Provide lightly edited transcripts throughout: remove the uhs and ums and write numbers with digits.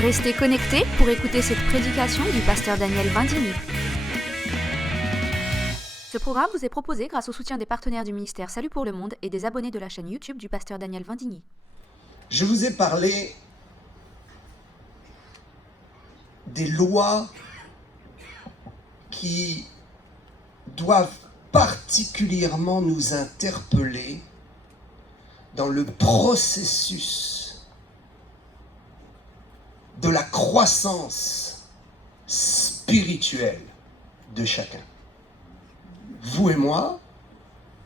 Restez connectés pour écouter cette prédication du pasteur Daniel Vindigny. Ce programme vous est proposé grâce au soutien des partenaires du ministère Salut pour le Monde et des abonnés de la chaîne YouTube du pasteur Daniel Vindigny. Je vous ai parlé des lois qui doivent particulièrement nous interpeller dans le processus de la croissance spirituelle de chacun. Vous et moi,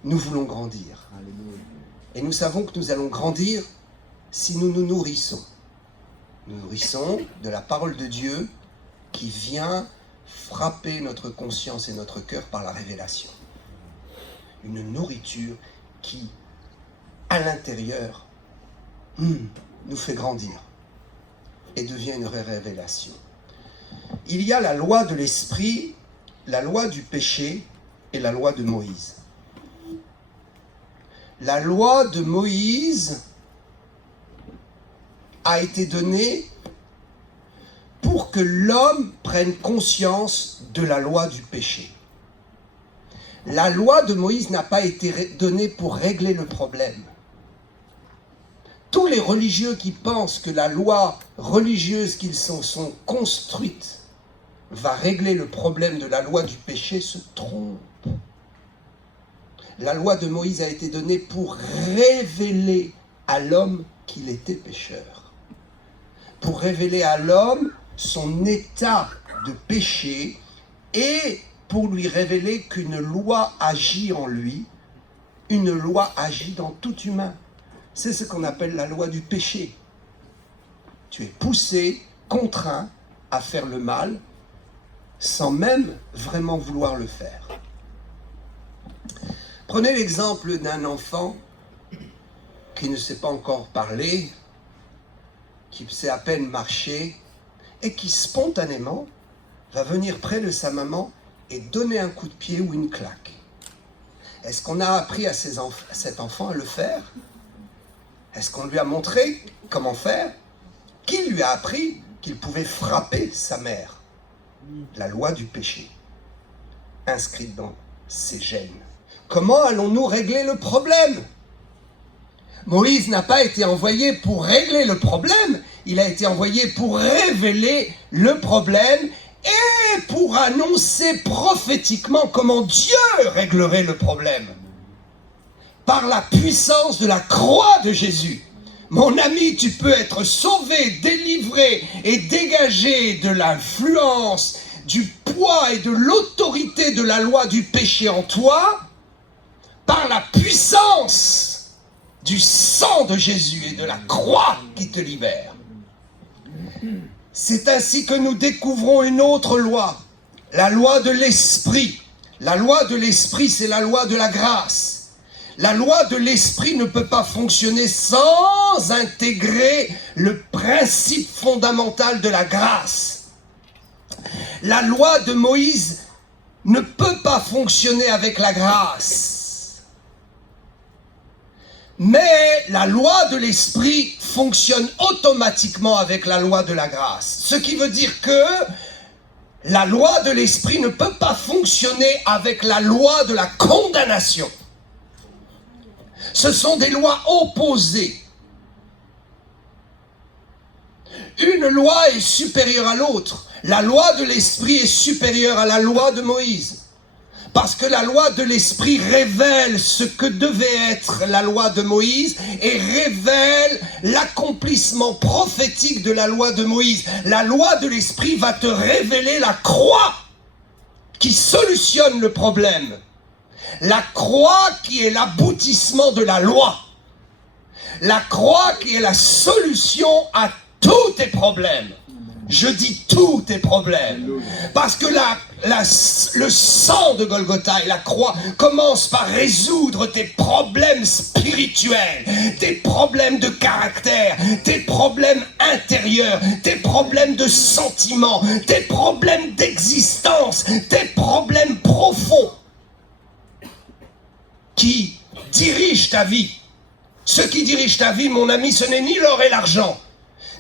nous voulons grandir. Et nous savons que nous allons grandir si nous nous nourrissons. Nous nourrissons de la parole de Dieu qui vient frapper notre conscience et notre cœur par la révélation. Une nourriture qui, à l'intérieur, nous fait grandir et devient une vraie révélation. Il y a la loi de l'esprit, la loi du péché et la loi de Moïse. La loi de Moïse a été donnée pour que l'homme prenne conscience de la loi du péché. La loi de Moïse n'a pas été donnée pour régler le problème. Tous les religieux qui pensent que la loi religieuse qu'ils sont construites va régler le problème de la loi du péché se trompent. La loi de Moïse a été donnée pour révéler à l'homme qu'il était pécheur. Pour révéler à l'homme son état de péché et pour lui révéler qu'une loi agit en lui, une loi agit dans tout humain. C'est ce qu'on appelle la loi du péché. Tu es poussé, contraint à faire le mal sans même vraiment vouloir le faire. Prenez l'exemple d'un enfant qui ne sait pas encore parler, qui sait à peine marcher et qui spontanément va venir près de sa maman et donner un coup de pied ou une claque. Est-ce qu'on a appris à cet enfant à le faire ? Est-ce qu'on lui a montré comment faire ? Qui lui a appris qu'il pouvait frapper sa mère ? La loi du péché, inscrite dans ses gènes. Comment allons-nous régler le problème ? Moïse n'a pas été envoyé pour régler le problème, il a été envoyé pour révéler le problème et pour annoncer prophétiquement comment Dieu réglerait le problème. Par la puissance de la croix de Jésus. Mon ami, tu peux être sauvé, délivré et dégagé de l'influence, du poids et de l'autorité de la loi du péché en toi par la puissance du sang de Jésus et de la croix qui te libère. C'est ainsi que nous découvrons une autre loi, la loi de l'esprit. La loi de l'esprit, c'est la loi de la grâce. La loi de l'esprit ne peut pas fonctionner sans intégrer le principe fondamental de la grâce. La loi de Moïse ne peut pas fonctionner avec la grâce. Mais la loi de l'esprit fonctionne automatiquement avec la loi de la grâce. Ce qui veut dire que la loi de l'esprit ne peut pas fonctionner avec la loi de la condamnation. Ce sont des lois opposées. Une loi est supérieure à l'autre. La loi de l'esprit est supérieure à la loi de Moïse. Parce que la loi de l'esprit révèle ce que devait être la loi de Moïse et révèle l'accomplissement prophétique de la loi de Moïse. La loi de l'esprit va te révéler la croix qui solutionne le problème. La croix qui est l'aboutissement de la loi. La croix qui est la solution à tous tes problèmes. Je dis tous tes problèmes. Parce que le sang de Golgotha et la croix commence par résoudre tes problèmes spirituels, tes problèmes de caractère, tes problèmes intérieurs, tes problèmes de sentiments, tes problèmes d'existence, tes problèmes profonds qui dirigent ta vie. Ce qui dirige ta vie, mon ami, ce n'est ni l'or et l'argent,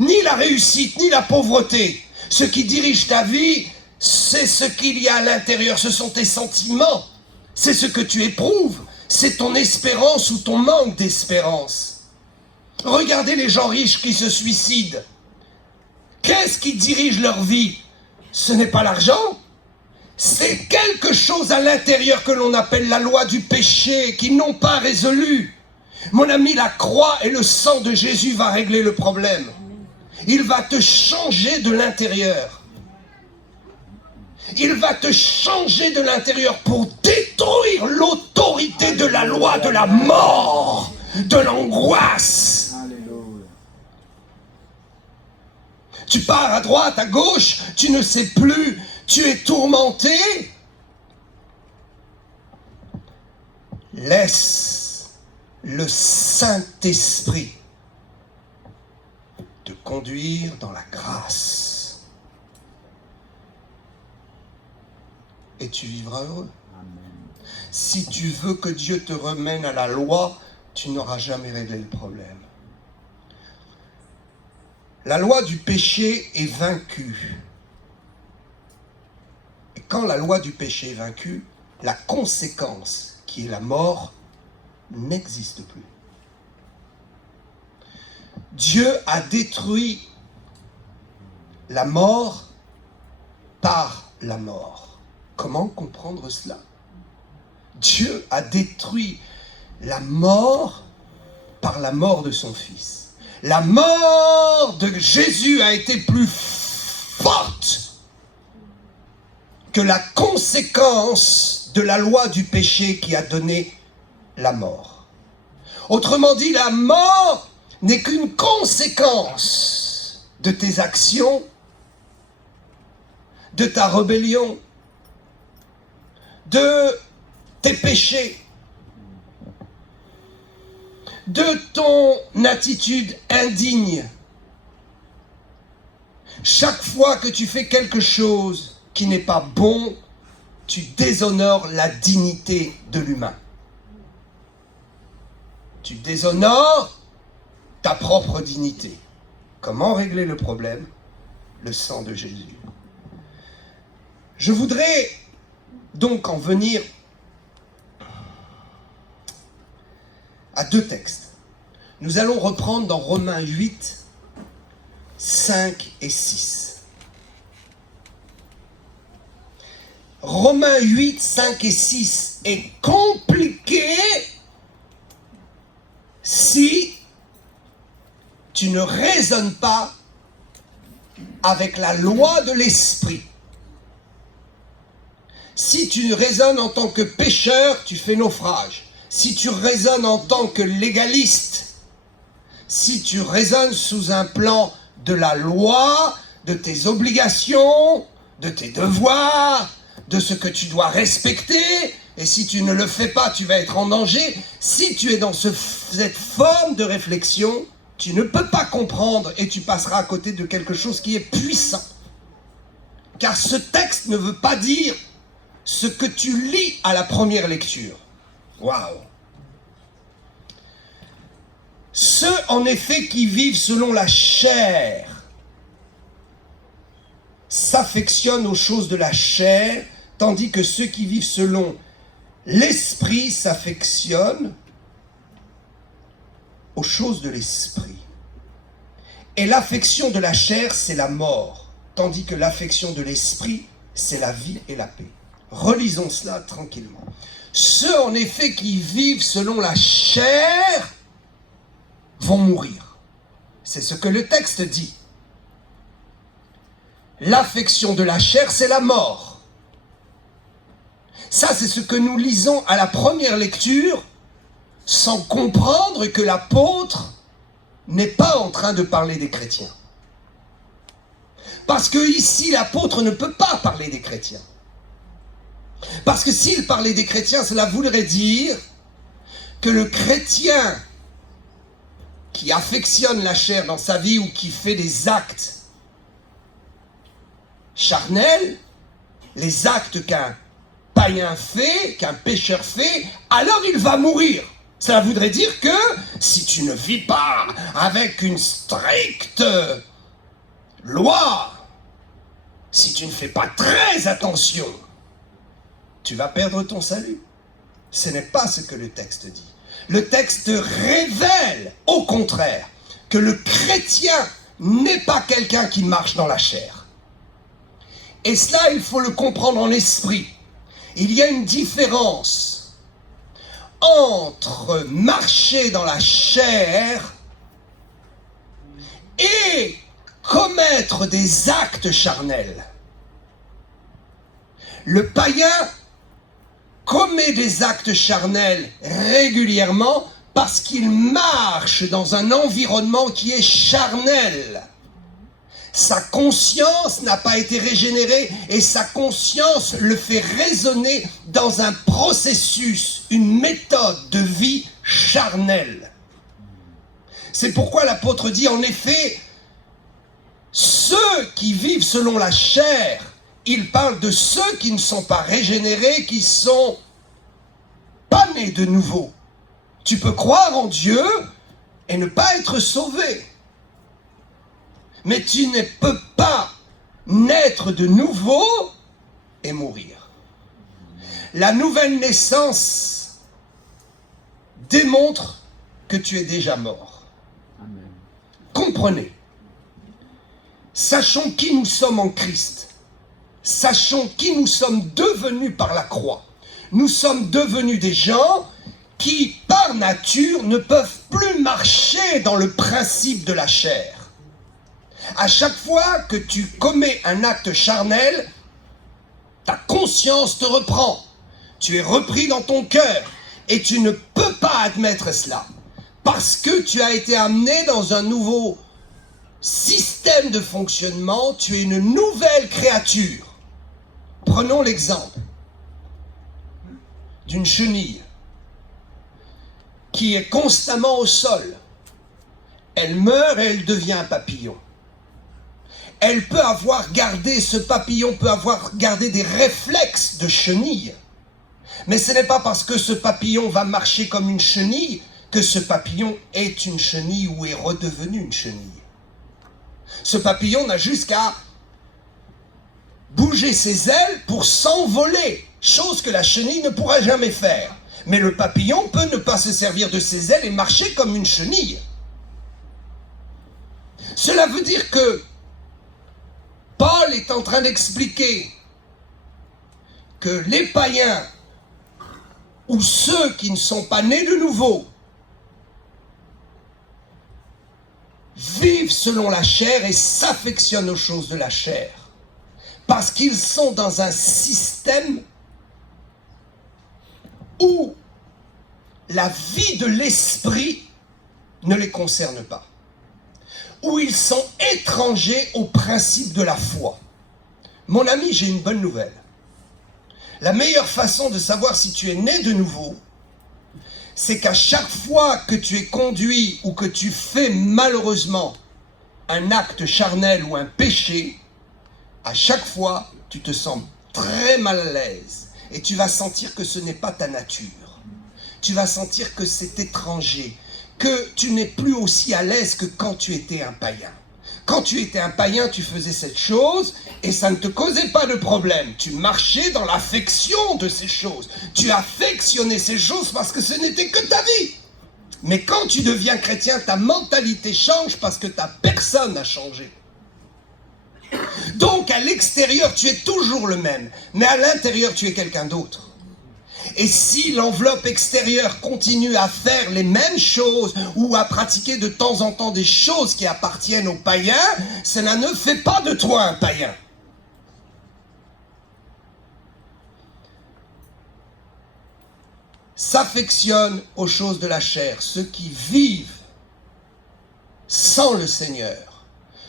ni la réussite, ni la pauvreté. Ce qui dirige ta vie, c'est ce qu'il y a à l'intérieur, ce sont tes sentiments, c'est ce que tu éprouves, c'est ton espérance ou ton manque d'espérance. Regardez les gens riches qui se suicident. Qu'est-ce qui dirige leur vie? Ce n'est pas l'argent, c'est quelque chose à l'intérieur que l'on appelle la loi du péché, qu'ils n'ont pas résolu. Mon ami, la croix et le sang de Jésus va régler le problème. Il va te changer de l'intérieur. Il va te changer de l'intérieur pour détruire l'autorité de la loi de la mort, de l'angoisse. Tu pars à droite, à gauche, tu ne sais plus, tu es tourmenté. Laisse le Saint-Esprit te conduire dans la grâce. Et tu vivras heureux. Amen. Si tu veux que Dieu te remène à la loi, tu n'auras jamais réglé le problème. La loi du péché est vaincue. Et quand la loi du péché est vaincue, la conséquence, qui est la mort, n'existe plus. Dieu a détruit la mort par la mort. Comment comprendre cela? Dieu a détruit la mort par la mort de son Fils. La mort de Jésus a été plus forte que la conséquence de la loi du péché qui a donné la mort. Autrement dit, la mort n'est qu'une conséquence de tes actions, de ta rébellion, de tes péchés, de ton attitude indigne. Chaque fois que tu fais quelque chose qui n'est pas bon, tu déshonores la dignité de l'humain. Tu déshonores ta propre dignité. Comment régler le problème? Le sang de Jésus. Je voudrais donc en venir à deux textes. Nous allons reprendre dans Romains 8, 5 et 6. Romains 8, 5 et 6 est compliqué si tu ne raisonnes pas avec la loi de l'esprit. Si tu raisonnes en tant que pécheur, tu fais naufrage. Si tu raisonnes en tant que légaliste, si tu raisonnes sous un plan de la loi, de tes obligations, de tes devoirs, de ce que tu dois respecter, et si tu ne le fais pas, tu vas être en danger. Si tu es dans cette forme de réflexion, tu ne peux pas comprendre et tu passeras à côté de quelque chose qui est puissant. Car ce texte ne veut pas dire ce que tu lis à la première lecture. Waouh! Ceux, en effet, qui vivent selon la chair s'affectionnent aux choses de la chair, tandis que ceux qui vivent selon l'esprit s'affectionnent aux choses de l'esprit. Et l'affection de la chair, c'est la mort, tandis que l'affection de l'esprit, c'est la vie et la paix. Relisons cela tranquillement. Ceux, en effet, qui vivent selon la chair vont mourir. C'est ce que le texte dit. L'affection de la chair, c'est la mort. Ça, c'est ce que nous lisons à la première lecture, sans comprendre que l'apôtre n'est pas en train de parler des chrétiens. Parce que ici, l'apôtre ne peut pas parler des chrétiens. Parce que s'il parlait des chrétiens, cela voudrait dire que le chrétien qui affectionne la chair dans sa vie ou qui fait des actes charnels, les actes qu'un païen fait, qu'un pécheur fait, alors il va mourir. Cela voudrait dire que si tu ne vis pas avec une stricte loi, si tu ne fais pas très attention, tu vas perdre ton salut. Ce n'est pas ce que le texte dit. Le texte révèle, au contraire, que le chrétien n'est pas quelqu'un qui marche dans la chair. Et cela, il faut le comprendre en l'esprit. Il y a une différence entre marcher dans la chair et commettre des actes charnels. Le païen commet des actes charnels régulièrement parce qu'il marche dans un environnement qui est charnel. Sa conscience n'a pas été régénérée et sa conscience le fait raisonner dans un processus, une méthode de vie charnelle. C'est pourquoi l'apôtre dit en effet, ceux qui vivent selon la chair, il parle de ceux qui ne sont pas régénérés, qui sont pas nés de nouveau. Tu peux croire en Dieu et ne pas être sauvé. Mais tu ne peux pas naître de nouveau et mourir. La nouvelle naissance démontre que tu es déjà mort. Amen. Comprenez. Sachons qui nous sommes en Christ. Sachons qui nous sommes devenus par la croix. Nous sommes devenus des gens qui, par nature, ne peuvent plus marcher dans le principe de la chair. À chaque fois que tu commets un acte charnel, ta conscience te reprend. Tu es repris dans ton cœur et tu ne peux pas admettre cela. Parce que tu as été amené dans un nouveau système de fonctionnement, tu es une nouvelle créature. Prenons l'exemple d'une chenille qui est constamment au sol. Elle meurt et elle devient un papillon. Elle peut avoir gardé, ce papillon peut avoir gardé des réflexes de chenille. Mais ce n'est pas parce que ce papillon va marcher comme une chenille que ce papillon est une chenille ou est redevenu une chenille. Ce papillon n'a juste qu'à bouger ses ailes pour s'envoler, chose que la chenille ne pourra jamais faire. Mais le papillon peut ne pas se servir de ses ailes et marcher comme une chenille. Cela veut dire que Paul est en train d'expliquer que les païens ou ceux qui ne sont pas nés de nouveau vivent selon la chair et s'affectionnent aux choses de la chair parce qu'ils sont dans un système où la vie de l'esprit ne les concerne pas, où ils sont étrangers au principe de la foi. Mon ami, j'ai une bonne nouvelle. La meilleure façon de savoir si tu es né de nouveau, c'est qu'à chaque fois que tu es conduit ou que tu fais malheureusement un acte charnel ou un péché, à chaque fois, tu te sens très mal à l'aise et tu vas sentir que ce n'est pas ta nature. Tu vas sentir que c'est étranger, que tu n'es plus aussi à l'aise que quand tu étais un païen. Quand tu étais un païen, tu faisais cette chose et ça ne te causait pas de problème. Tu marchais dans l'affection de ces choses. Tu affectionnais ces choses parce que ce n'était que ta vie. Mais quand tu deviens chrétien, ta mentalité change parce que ta personne a changé. Donc à l'extérieur, tu es toujours le même, mais à l'intérieur, tu es quelqu'un d'autre. Et si l'enveloppe extérieure continue à faire les mêmes choses ou à pratiquer de temps en temps des choses qui appartiennent aux païens, cela ne fait pas de toi un païen. S'affectionnent aux choses de la chair, ceux qui vivent sans le Seigneur,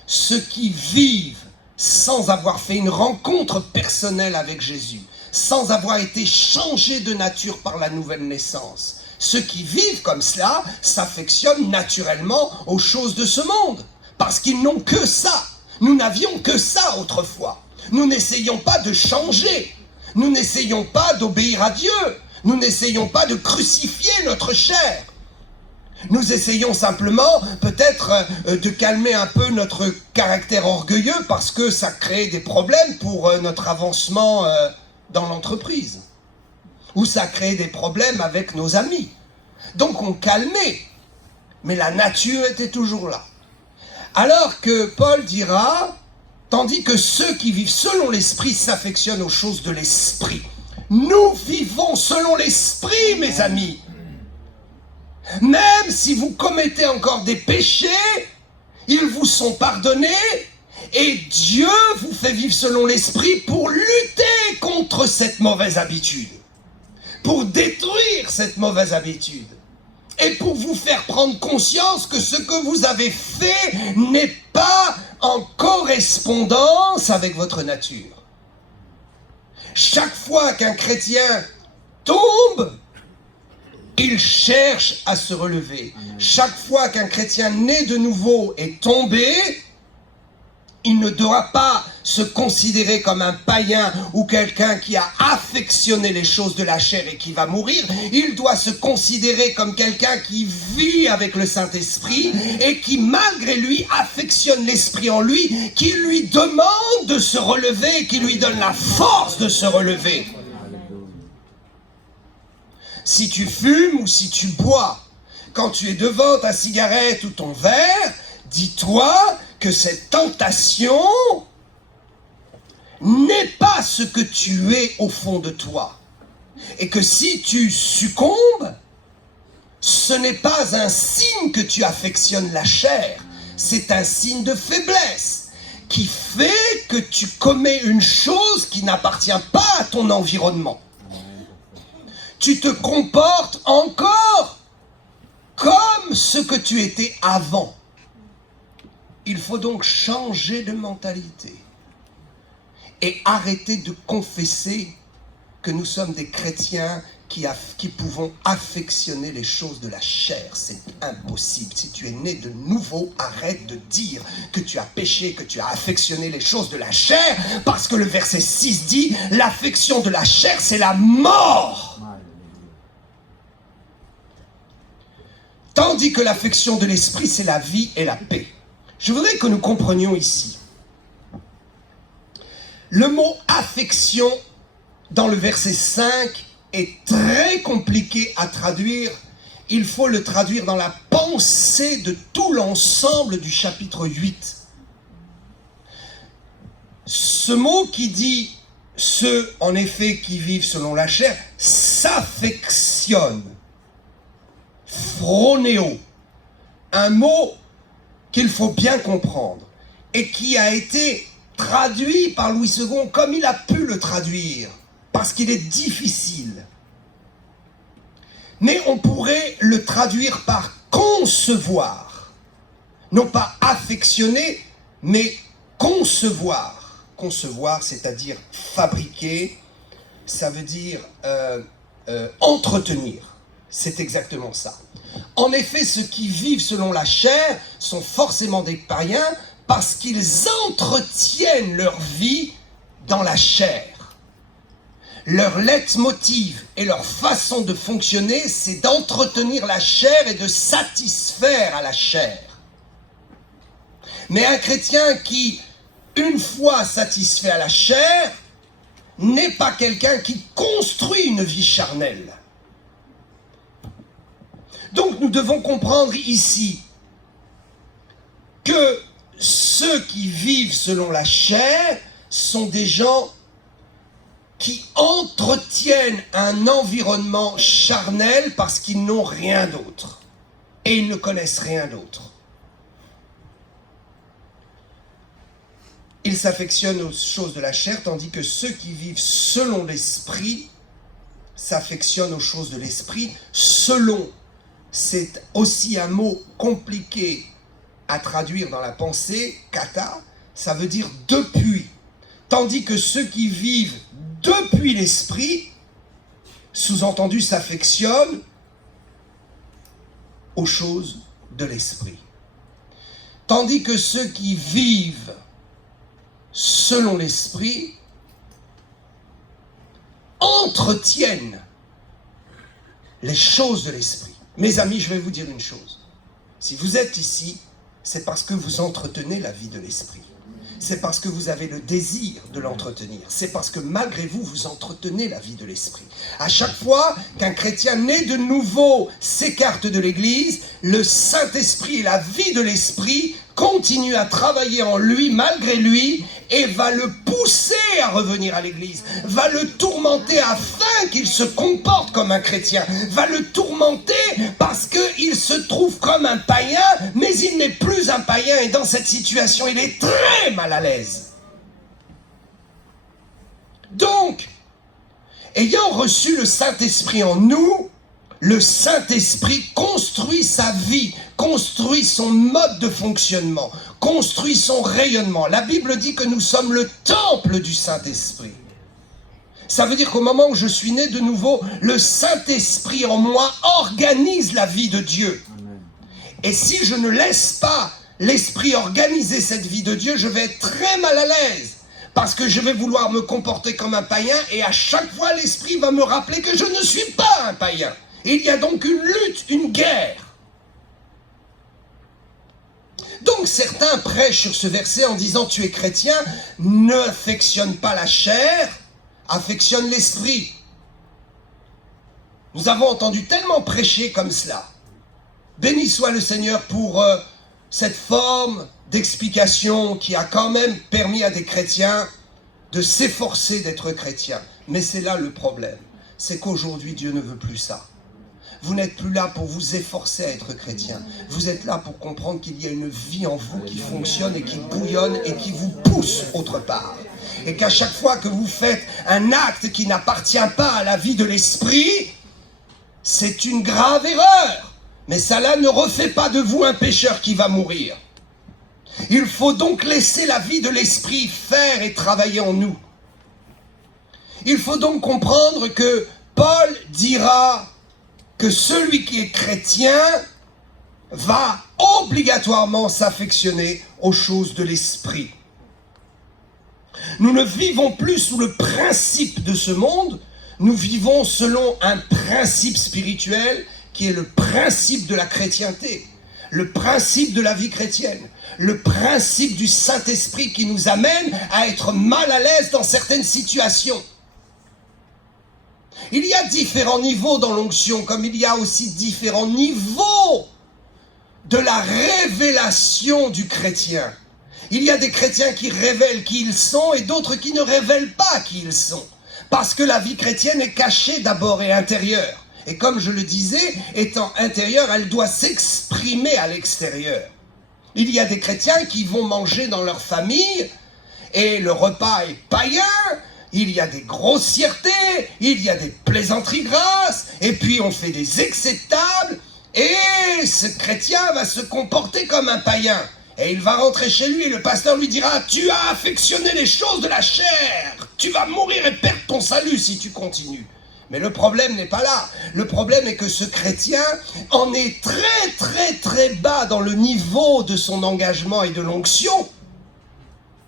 ceux qui vivent sans avoir fait une rencontre personnelle avec Jésus, sans avoir été changés de nature par la nouvelle naissance. Ceux qui vivent comme cela s'affectionnent naturellement aux choses de ce monde, parce qu'ils n'ont que ça. Nous n'avions que ça autrefois. Nous n'essayons pas de changer. Nous n'essayons pas d'obéir à Dieu. Nous n'essayons pas de crucifier notre chair. Nous essayons simplement peut-être de calmer un peu notre caractère orgueilleux parce que ça crée des problèmes pour notre avancement dans l'entreprise. Ou ça crée des problèmes avec nos amis. Donc on calmait, mais la nature était toujours là. Alors que Paul dira, tandis que ceux qui vivent selon l'esprit s'affectionnent aux choses de l'esprit. Nous vivons selon l'esprit, mes amis. Même si vous commettez encore des péchés, ils vous sont pardonnés et Dieu vous fait vivre selon l'esprit pour lutter contre cette mauvaise habitude, pour détruire cette mauvaise habitude et pour vous faire prendre conscience que ce que vous avez fait n'est pas en correspondance avec votre nature. Chaque fois qu'un chrétien tombe, il cherche à se relever. Chaque fois qu'un chrétien né de nouveau est tombé, il ne doit pas se considérer comme un païen ou quelqu'un qui a affectionné les choses de la chair et qui va mourir. Il doit se considérer comme quelqu'un qui vit avec le Saint-Esprit et qui, malgré lui, affectionne l'Esprit en lui, qui lui demande de se relever, qui lui donne la force de se relever. Si tu fumes ou si tu bois, quand tu es devant ta cigarette ou ton verre, dis-toi que cette tentation n'est pas ce que tu es au fond de toi. Et que si tu succombes, ce n'est pas un signe que tu affectionnes la chair, c'est un signe de faiblesse qui fait que tu commets une chose qui n'appartient pas à ton environnement. Tu te comportes encore comme ce que tu étais avant. Il faut donc changer de mentalité et arrêter de confesser que nous sommes des chrétiens qui pouvons affectionner les choses de la chair. C'est impossible. Si tu es né de nouveau, arrête de dire que tu as péché, que tu as affectionné les choses de la chair, parce que le verset 6 dit, l'affection de la chair, c'est la mort. Tandis que l'affection de l'esprit, c'est la vie et la paix. Je voudrais que nous comprenions ici. Le mot affection dans le verset 5 est très compliqué à traduire. Il faut le traduire dans la pensée de tout l'ensemble du chapitre 8. Ce mot qui dit « ceux en effet qui vivent selon la chair » s'affectionnent. Phronéo, un mot qu'il faut bien comprendre et qui a été traduit par Louis II comme il a pu le traduire, parce qu'il est difficile. Mais on pourrait le traduire par concevoir, non pas affectionner, mais concevoir. Concevoir, c'est-à-dire fabriquer, ça veut dire entretenir. C'est exactement ça. En effet, ceux qui vivent selon la chair sont forcément des païens parce qu'ils entretiennent leur vie dans la chair. Leur leitmotiv et leur façon de fonctionner, c'est d'entretenir la chair et de satisfaire à la chair. Mais un chrétien qui, une fois satisfait à la chair, n'est pas quelqu'un qui construit une vie charnelle. Donc nous devons comprendre ici que ceux qui vivent selon la chair sont des gens qui entretiennent un environnement charnel parce qu'ils n'ont rien d'autre et ils ne connaissent rien d'autre. Ils s'affectionnent aux choses de la chair, tandis que ceux qui vivent selon l'esprit s'affectionnent aux choses de l'esprit. Selon, c'est aussi un mot compliqué à traduire dans la pensée, kata, ça veut dire depuis. Tandis que ceux qui vivent depuis l'esprit, sous-entendu, s'affectionnent aux choses de l'esprit. Tandis que ceux qui vivent selon l'esprit entretiennent les choses de l'esprit. Mes amis, je vais vous dire une chose. Si vous êtes ici, c'est parce que vous entretenez la vie de l'esprit. C'est parce que vous avez le désir de l'entretenir. C'est parce que malgré vous, vous entretenez la vie de l'esprit. À chaque fois qu'un chrétien né de nouveau s'écarte de l'Église, le Saint-Esprit et la vie de l'esprit continuent à travailler en lui, malgré lui, et va le pousser à revenir à l'Église, va le tourmenter afin qu'il se comporte comme un chrétien, va le tourmenter parce qu'il se trouve comme un païen, mais il n'est plus un païen, et dans cette situation, il est très mal à l'aise. Donc, ayant reçu le Saint-Esprit en nous, le Saint-Esprit construit sa vie, construit son mode de fonctionnement, construit son rayonnement. La Bible dit que nous sommes le temple du Saint-Esprit. Ça veut dire qu'au moment où je suis né de nouveau, le Saint-Esprit en moi organise la vie de Dieu. Et si je ne laisse pas l'Esprit organiser cette vie de Dieu, je vais être très mal à l'aise. Parce que je vais vouloir me comporter comme un païen, et à chaque fois l'Esprit va me rappeler que je ne suis pas un païen. Il y a donc une lutte, une guerre. Donc certains prêchent sur ce verset en disant « Tu es chrétien, n'affectionne pas la chair, affectionne l'esprit. » Nous avons entendu tellement prêcher comme cela. Béni soit le Seigneur pour cette forme d'explication qui a quand même permis à des chrétiens de s'efforcer d'être chrétiens. Mais c'est là le problème, c'est qu'aujourd'hui Dieu ne veut plus ça. Vous n'êtes plus là pour vous efforcer à être chrétien. Vous êtes là pour comprendre qu'il y a une vie en vous qui fonctionne et qui bouillonne et qui vous pousse autre part. Et qu'à chaque fois que vous faites un acte qui n'appartient pas à la vie de l'esprit, c'est une grave erreur. Mais cela ne refait pas de vous un pécheur qui va mourir. Il faut donc laisser la vie de l'esprit faire et travailler en nous. Il faut donc comprendre que Paul dira que celui qui est chrétien va obligatoirement s'affectionner aux choses de l'esprit. Nous ne vivons plus sous le principe de ce monde, nous vivons selon un principe spirituel qui est le principe de la chrétienté, le principe de la vie chrétienne, le principe du Saint-Esprit qui nous amène à être mal à l'aise dans certaines situations. Il y a différents niveaux dans l'onction, comme il y a aussi différents niveaux de la révélation du chrétien. Il y a des chrétiens qui révèlent qui ils sont et d'autres qui ne révèlent pas qui ils sont. Parce que la vie chrétienne est cachée d'abord et intérieure. Et comme je le disais, étant intérieure, elle doit s'exprimer à l'extérieur. Il y a des chrétiens qui vont manger dans leur famille et le repas est païen. Il y a des grossièretés, il y a des plaisanteries grasses, et puis on fait des excès de table, et ce chrétien va se comporter comme un païen. Et il va rentrer chez lui et le pasteur lui dira « Tu as affectionné les choses de la chair, tu vas mourir et perdre ton salut si tu continues. » Mais le problème n'est pas là. Le problème est que ce chrétien en est très très très bas dans le niveau de son engagement et de l'onction,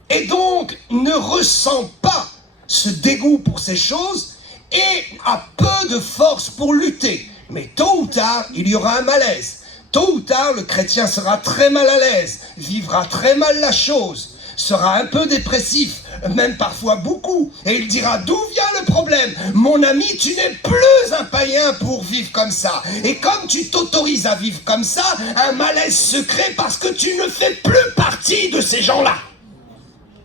et donc ne ressent pas ce dégoût pour ces choses et a peu de force pour lutter. Mais tôt ou tard, il y aura un malaise. Tôt ou tard, le chrétien sera très mal à l'aise, vivra très mal la chose, sera un peu dépressif, même parfois beaucoup, et il dira « D'où vient le problème ? Mon ami, tu n'es plus un païen pour vivre comme ça. Et comme tu t'autorises à vivre comme ça, un malaise se crée parce que tu ne fais plus partie de ces gens-là.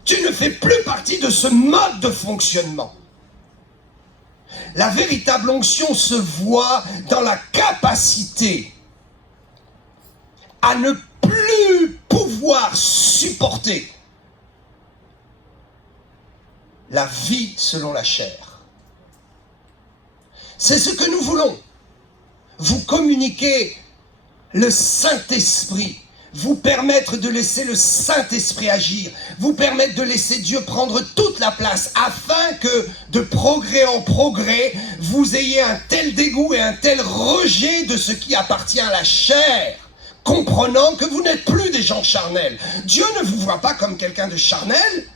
Tu ne fais plus partie de ce mode de fonctionnement. » La véritable onction se voit dans la capacité à ne plus pouvoir supporter la vie selon la chair. C'est ce que nous voulons. Vous communiquer le Saint-Esprit, vous permettre de laisser le Saint-Esprit agir, vous permettre de laisser Dieu prendre toute la place, afin que, de progrès en progrès, vous ayez un tel dégoût et un tel rejet de ce qui appartient à la chair, comprenant que vous n'êtes plus des gens charnels. Dieu ne vous voit pas comme quelqu'un de charnel.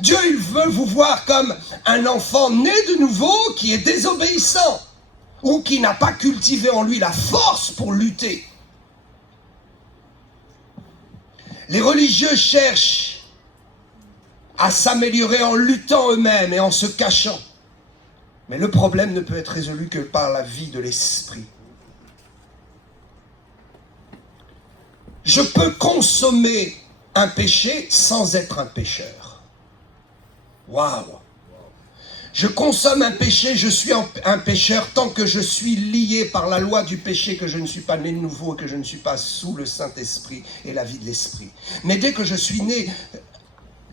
Dieu, il veut vous voir comme un enfant né de nouveau qui est désobéissant ou qui n'a pas cultivé en lui la force pour lutter. Les religieux cherchent à s'améliorer en luttant eux-mêmes et en se cachant. Mais le problème ne peut être résolu que par la vie de l'esprit. Je peux consommer un péché sans être un pécheur. Waouh! Je consomme un péché, je suis un pécheur tant que je suis lié par la loi du péché, que je ne suis pas né de nouveau et que je ne suis pas sous le Saint-Esprit et la vie de l'Esprit. Mais dès que je suis né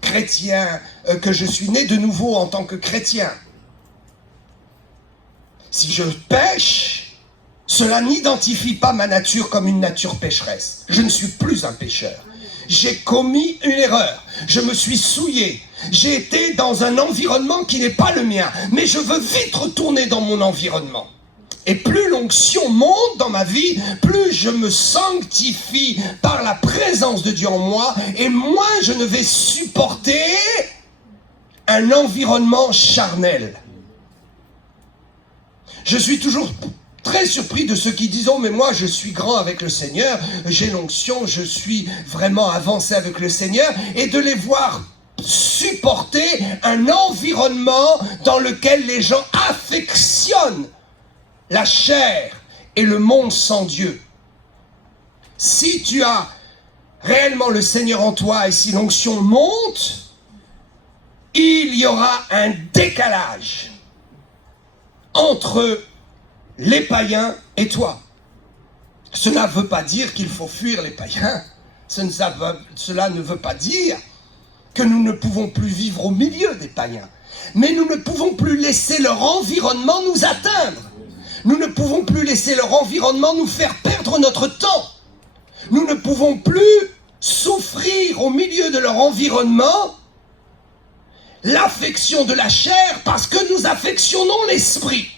chrétien, que je suis né de nouveau en tant que chrétien, si je pêche, cela n'identifie pas ma nature comme une nature pécheresse. Je ne suis plus un pécheur. J'ai commis une erreur. Je me suis souillé. J'ai été dans un environnement qui n'est pas le mien. Mais je veux vite retourner dans mon environnement. Et plus l'onction monte dans ma vie, plus je me sanctifie par la présence de Dieu en moi, et moins je ne vais supporter un environnement charnel. Je suis toujours très surpris de ceux qui disent « Oh, mais moi, je suis grand avec le Seigneur, j'ai l'onction, je suis vraiment avancé avec le Seigneur », et de les voir supporter un environnement dans lequel les gens affectionnent la chair et le monde sans Dieu. Si tu as réellement le Seigneur en toi et si l'onction monte, il y aura un décalage entre les païens et toi. Cela ne veut pas dire qu'il faut fuir les païens. Cela ne veut pas dire que nous ne pouvons plus vivre au milieu des païens. Mais nous ne pouvons plus laisser leur environnement nous atteindre. Nous ne pouvons plus laisser leur environnement nous faire perdre notre temps. Nous ne pouvons plus souffrir au milieu de leur environnement l'affection de la chair parce que nous affectionnons l'esprit.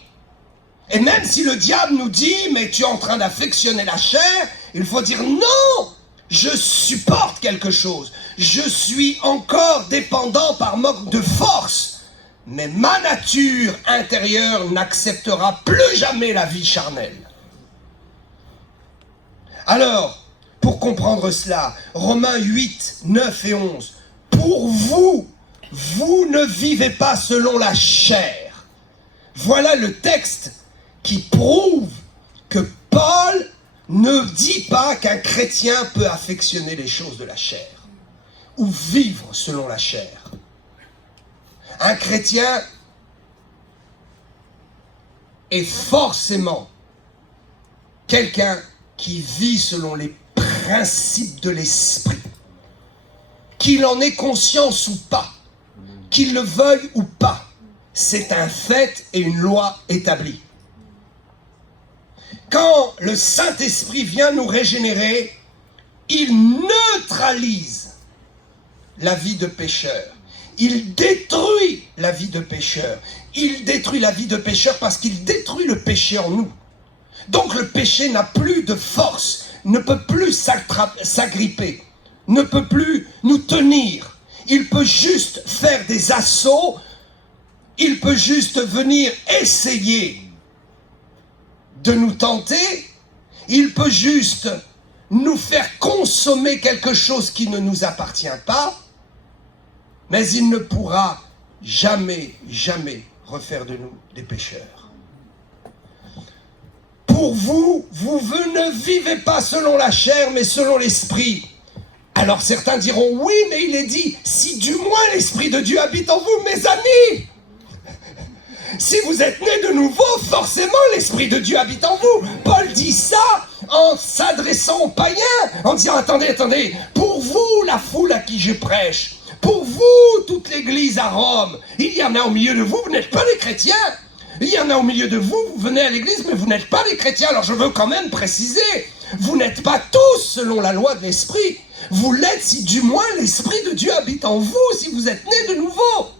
Et même si le diable nous dit « mais tu es en train d'affectionner la chair », il faut dire « non, je supporte quelque chose. Je suis encore dépendant par manque de force. Mais ma nature intérieure n'acceptera plus jamais la vie charnelle. » Alors, pour comprendre cela, Romains 8, 9 et 11. « Pour vous, vous ne vivez pas selon la chair. » Voilà le texte qui prouve que Paul ne dit pas qu'un chrétien peut affectionner les choses de la chair ou vivre selon la chair. Un chrétien est forcément quelqu'un qui vit selon les principes de l'esprit, qu'il en ait conscience ou pas, qu'il le veuille ou pas. C'est un fait et une loi établie. Quand le Saint-Esprit vient nous régénérer, il neutralise la vie de pécheur. Il détruit la vie de pécheur. Il détruit la vie de pécheur parce qu'il détruit le péché en nous. Donc le péché n'a plus de force, ne peut plus s'agripper, ne peut plus nous tenir. Il peut juste faire des assauts, il peut juste venir essayer de nous tenter, il peut juste nous faire consommer quelque chose qui ne nous appartient pas, mais il ne pourra jamais, jamais refaire de nous des pécheurs. Pour vous, vous ne vivez pas selon la chair, mais selon l'esprit. Alors certains diront, oui, mais il est dit, si du moins l'Esprit de Dieu habite en vous, mes amis. Si vous êtes nés de nouveau, forcément l'Esprit de Dieu habite en vous. Paul dit ça en s'adressant aux païens, en disant, attendez, pour vous, la foule à qui je prêche, pour vous, toute l'Église à Rome, il y en a au milieu de vous, vous n'êtes pas des chrétiens. Il y en a au milieu de vous, vous venez à l'Église, mais vous n'êtes pas des chrétiens. Alors je veux quand même préciser, vous n'êtes pas tous selon la loi de l'Esprit. Vous l'êtes si du moins l'Esprit de Dieu habite en vous, si vous êtes nés de nouveau.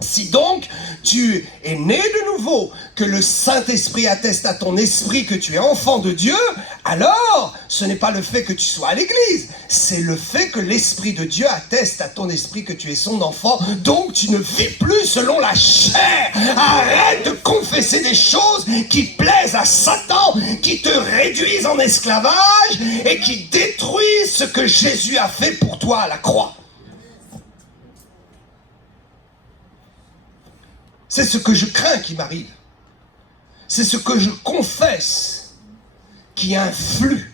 Si donc tu es né de nouveau, que le Saint-Esprit atteste à ton esprit que tu es enfant de Dieu, alors ce n'est pas le fait que tu sois à l'église, c'est le fait que l'Esprit de Dieu atteste à ton esprit que tu es son enfant, donc tu ne vis plus selon la chair. Arrête de confesser des choses qui plaisent à Satan, qui te réduisent en esclavage et qui détruisent ce que Jésus a fait pour toi à la croix. C'est ce que je crains qui m'arrive. C'est ce que je confesse qui influe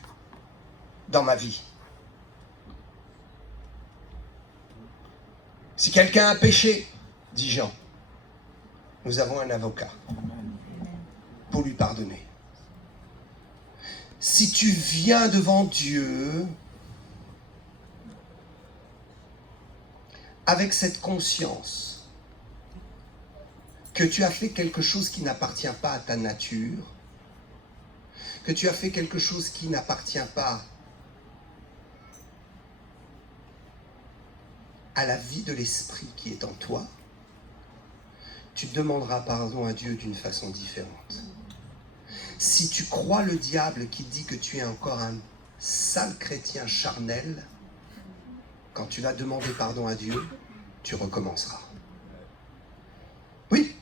dans ma vie. Si quelqu'un a péché, dit Jean, nous avons un avocat pour lui pardonner. Si tu viens devant Dieu avec cette conscience que tu as fait quelque chose qui n'appartient pas à ta nature, que tu as fait quelque chose qui n'appartient pas à la vie de l'esprit qui est en toi, tu demanderas pardon à Dieu d'une façon différente. Si tu crois le diable qui dit que tu es encore un sale chrétien charnel, quand tu vas demander pardon à Dieu, tu recommenceras. Oui.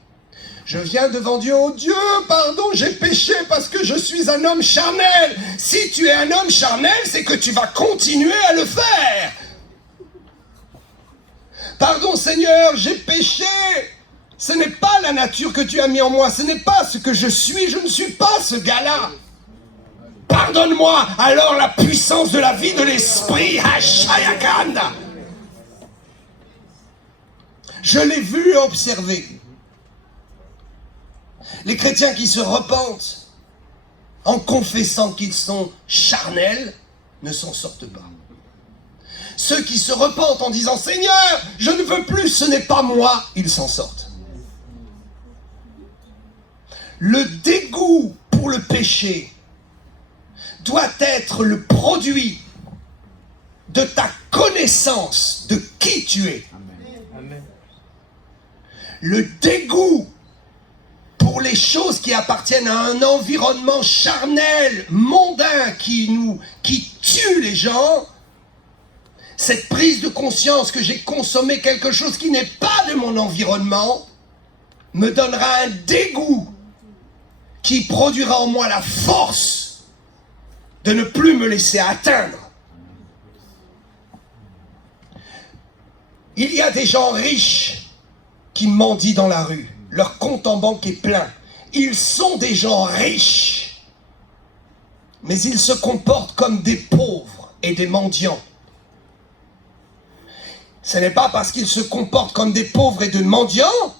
Je viens devant Dieu, oh Dieu, pardon, j'ai péché parce que je suis un homme charnel. Si tu es un homme charnel, c'est que tu vas continuer à le faire. Pardon Seigneur, j'ai péché. Ce n'est pas la nature que tu as mis en moi, ce n'est pas ce que je suis, je ne suis pas ce gars-là. Pardonne-moi, alors la puissance de la vie de l'esprit, Hashayakanda. Je l'ai vu et observé. Les chrétiens qui se repentent en confessant qu'ils sont charnels ne s'en sortent pas. Ceux qui se repentent en disant « Seigneur, je ne veux plus, ce n'est pas moi », ils s'en sortent. Le dégoût pour le péché doit être le produit de ta connaissance de qui tu es. Amen. Le dégoût pour les choses qui appartiennent à un environnement charnel, mondain, qui tue les gens, cette prise de conscience que j'ai consommé quelque chose qui n'est pas de mon environnement, me donnera un dégoût qui produira en moi la force de ne plus me laisser atteindre. Il y a des gens riches qui mendient dans la rue. Leur compte en banque est plein. Ils sont des gens riches, mais ils se comportent comme des pauvres et des mendiants. Ce n'est pas parce qu'ils se comportent comme des pauvres et des mendiants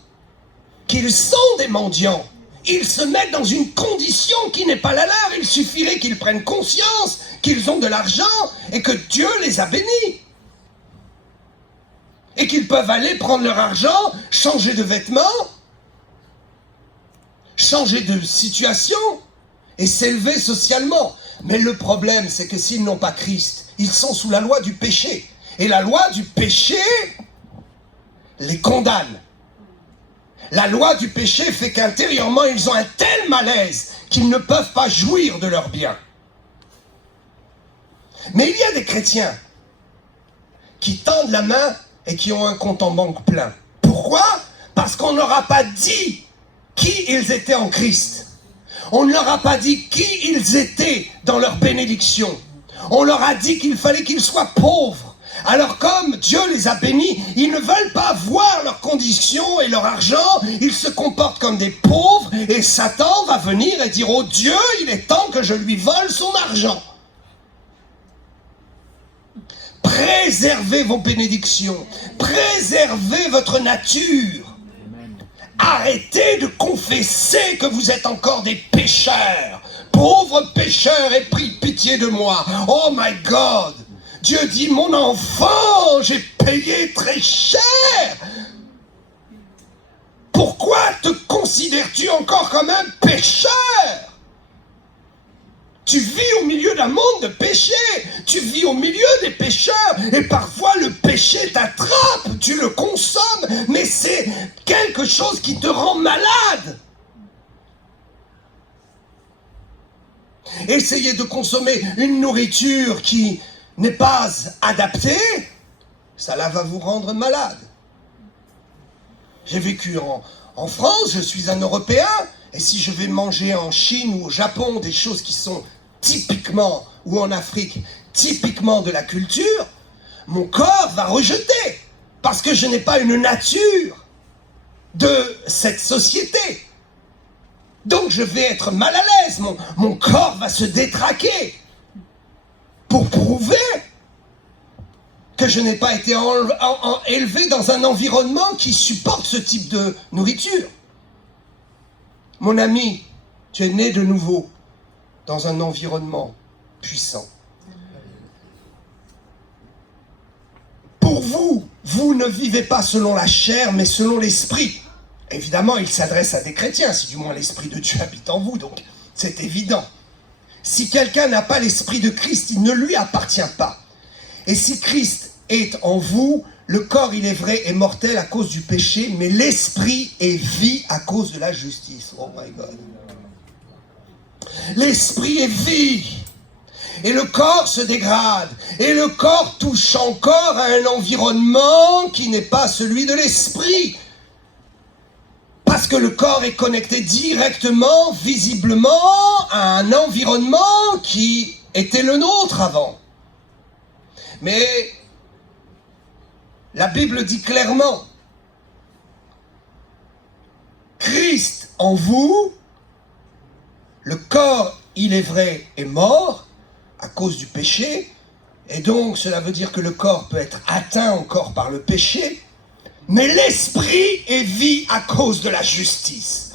qu'ils sont des mendiants. Ils se mettent dans une condition qui n'est pas la leur. Il suffirait qu'ils prennent conscience qu'ils ont de l'argent et que Dieu les a bénis. Et qu'ils peuvent aller prendre leur argent, changer de vêtements, changer de situation et s'élever socialement. Mais le problème, c'est que s'ils n'ont pas Christ, ils sont sous la loi du péché. Et la loi du péché les condamne. La loi du péché fait qu'intérieurement, ils ont un tel malaise qu'ils ne peuvent pas jouir de leurs biens. Mais il y a des chrétiens qui tendent la main et qui ont un compte en banque plein. Pourquoi? Parce qu'on ne leur a pas dit qui ils étaient en Christ. On ne leur a pas dit qui ils étaient dans leur bénédiction. On leur a dit qu'il fallait qu'ils soient pauvres. Alors comme Dieu les a bénis, ils ne veulent pas voir leurs conditions et leur argent. Ils se comportent comme des pauvres et Satan va venir et dire « Oh Dieu, il est temps que je lui vole son argent ». Préservez vos bénédictions. Préservez votre nature. Arrêtez de confesser que vous êtes encore des pécheurs. Pauvre pécheur, aie pitié de moi. Oh my God. Dieu dit, mon enfant, j'ai payé très cher. Pourquoi te considères-tu encore comme un pécheur? Tu vis au milieu d'un monde de péché. Tu vis au milieu des pécheurs. Et parfois, le péché t'attrape. Tu le consommes. Mais c'est quel chose qui te rend malade. Essayez de consommer une nourriture qui n'est pas adaptée, cela va vous rendre malade. J'ai vécu en France, je suis un Européen, et si je vais manger en Chine ou au Japon des choses qui sont typiquement, ou en Afrique, typiquement de la culture, mon corps va rejeter, parce que je n'ai pas une nature de cette société. Donc je vais être mal à l'aise, mon corps va se détraquer pour prouver que je n'ai pas été élevé dans un environnement qui supporte ce type de nourriture. Mon ami, tu es né de nouveau dans un environnement puissant. Pour vous, vous ne vivez pas selon la chair, mais selon l'esprit. Évidemment, il s'adresse à des chrétiens, si du moins l'Esprit de Dieu habite en vous, donc c'est évident. Si quelqu'un n'a pas l'Esprit de Christ, il ne lui appartient pas. Et si Christ est en vous, le corps, il est vrai, est mortel à cause du péché, mais l'Esprit est vie à cause de la justice. Oh my God. L'Esprit est vie. Et le corps se dégrade. Et le corps touche encore à un environnement qui n'est pas celui de l'Esprit. Parce que le corps est connecté directement, visiblement, à un environnement qui était le nôtre avant. Mais la Bible dit clairement, Christ en vous, le corps, il est vrai, est mort à cause du péché, et donc cela veut dire que le corps peut être atteint encore par le péché, mais l'esprit est vie à cause de la justice.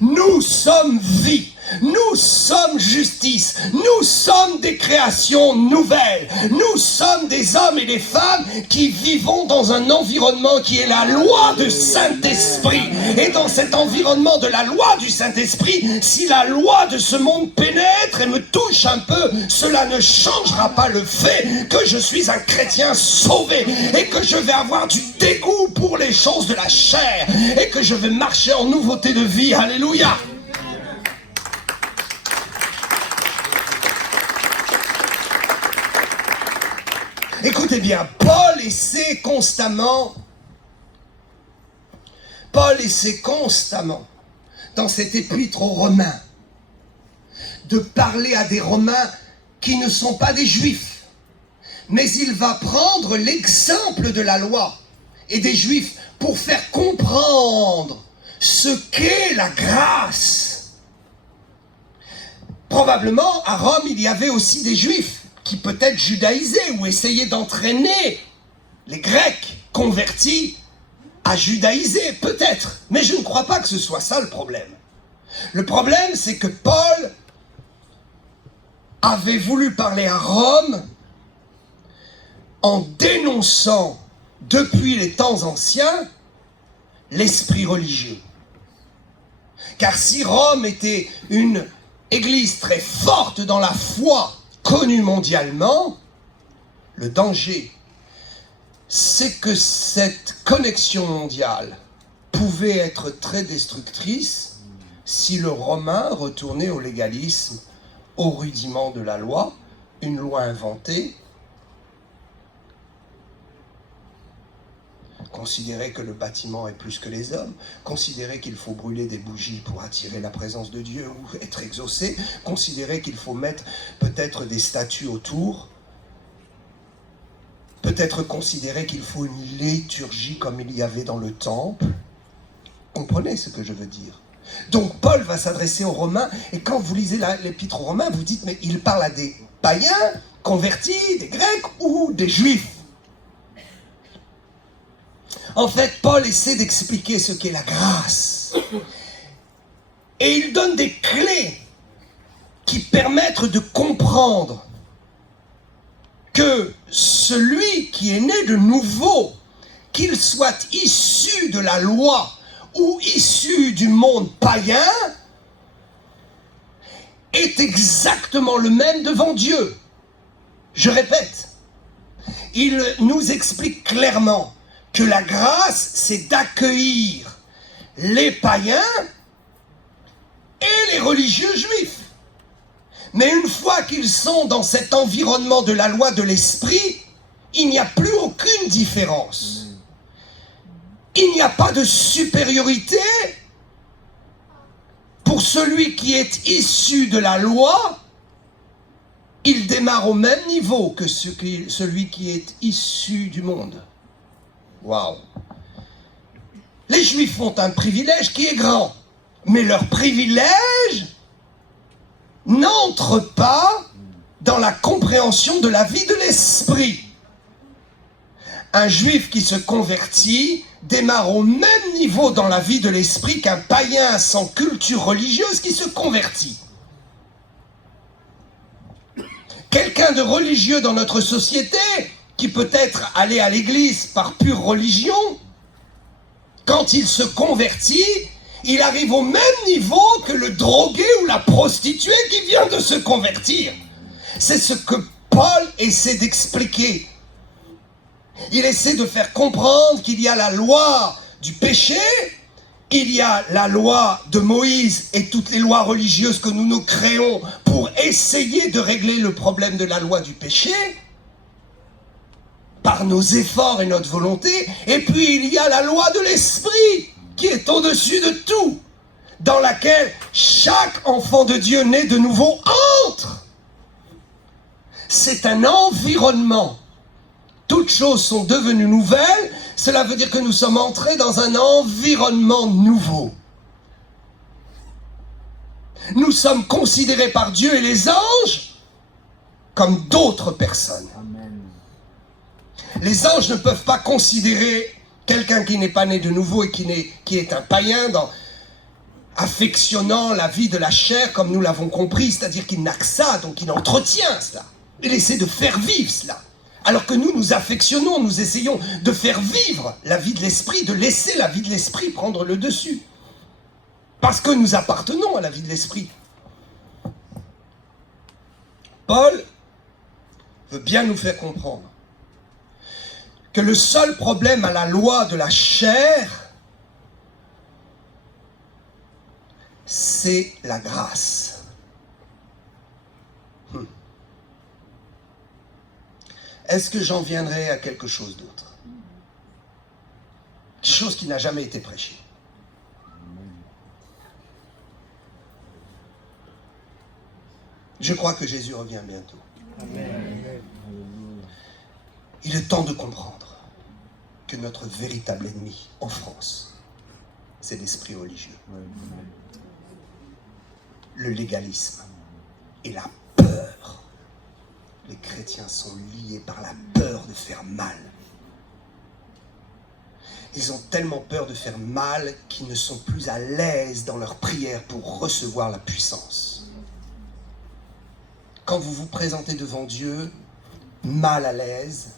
Nous sommes vie, nous sommes justice, nous sommes des créations nouvelles, nous sommes des hommes et des femmes qui vivons dans un environnement qui est la loi du Saint-Esprit. Et dans cet environnement de la loi du Saint-Esprit, si la loi de ce monde pénètre et me touche un peu, cela ne changera pas le fait que je suis un chrétien sauvé et que je vais avoir du dégoût pour les choses de la chair et que je vais marcher en nouveauté de vie. Alléluia! Écoutez bien, Paul essaie constamment dans cet épître aux Romains de parler à des Romains qui ne sont pas des Juifs. Mais il va prendre l'exemple de la loi et des Juifs pour faire comprendre ce qu'est la grâce. Probablement, à Rome, il y avait aussi des Juifs qui peut-être judaïsaient ou essayaient d'entraîner les Grecs convertis à judaïser, peut-être. Mais je ne crois pas que ce soit ça le problème. Le problème, c'est que Paul avait voulu parler à Rome en dénonçant, depuis les temps anciens, l'esprit religieux. Car si Rome était une église très forte dans la foi, connue mondialement, le danger, c'est que cette connexion mondiale pouvait être très destructrice si le Romain retournait au légalisme, au rudiment de la loi, une loi inventée, considérer que le bâtiment est plus que les hommes, considérer qu'il faut brûler des bougies pour attirer la présence de Dieu ou être exaucé, considérer qu'il faut mettre peut-être des statues autour, peut-être considérer qu'il faut une liturgie comme il y avait dans le temple. Comprenez ce que je veux dire? Donc Paul va s'adresser aux Romains, et quand vous lisez l'épître aux Romains, vous dites, mais il parle à des païens convertis, des Grecs ou des Juifs? En fait, Paul essaie d'expliquer ce qu'est la grâce. Et il donne des clés qui permettent de comprendre que celui qui est né de nouveau, qu'il soit issu de la loi ou issu du monde païen, est exactement le même devant Dieu. Je répète, il nous explique clairement que la grâce, c'est d'accueillir les païens et les religieux juifs. Mais une fois qu'ils sont dans cet environnement de la loi de l'esprit, il n'y a plus aucune différence. Il n'y a pas de supériorité pour celui qui est issu de la loi. Il démarre au même niveau que celui qui est issu du monde. Waouh! Les Juifs ont un privilège qui est grand, mais leur privilège n'entre pas dans la compréhension de la vie de l'esprit. Un Juif qui se convertit démarre au même niveau dans la vie de l'esprit qu'un païen sans culture religieuse qui se convertit. Quelqu'un de religieux dans notre société, qui peut-être allait à l'église par pure religion, quand il se convertit, il arrive au même niveau que le drogué ou la prostituée qui vient de se convertir. C'est ce que Paul essaie d'expliquer. Il essaie de faire comprendre qu'il y a la loi du péché, il y a la loi de Moïse et toutes les lois religieuses que nous créons pour essayer de régler le problème de la loi du péché, par nos efforts et notre volonté. Et puis il y a la loi de l'esprit qui est au-dessus de tout, dans laquelle chaque enfant de Dieu né de nouveau entre. C'est un environnement. Toutes choses sont devenues nouvelles. Cela veut dire que nous sommes entrés dans un environnement nouveau. Nous sommes considérés par Dieu et les anges comme d'autres personnes. Amen. Les anges ne peuvent pas considérer quelqu'un qui n'est pas né de nouveau et qui est un païen affectionnant la vie de la chair comme nous l'avons compris, c'est-à-dire qu'il n'a que ça, donc il entretient cela. Il essaie de faire vivre cela. Alors que nous affectionnons, nous essayons de faire vivre la vie de l'esprit, de laisser la vie de l'esprit prendre le dessus. Parce que nous appartenons à la vie de l'esprit. Paul veut bien nous faire comprendre que le seul problème à la loi de la chair, c'est la grâce. Est-ce que j'en viendrai à quelque chose d'autre? Quelque chose qui n'a jamais été prêché. Je crois que Jésus revient bientôt. Amen. Il est temps de comprendre que notre véritable ennemi en France, c'est l'esprit religieux. Le légalisme et la peur. Les chrétiens sont liés par la peur de faire mal. Ils ont tellement peur de faire mal qu'ils ne sont plus à l'aise dans leur prière pour recevoir la puissance. Quand vous vous présentez devant Dieu, mal à l'aise,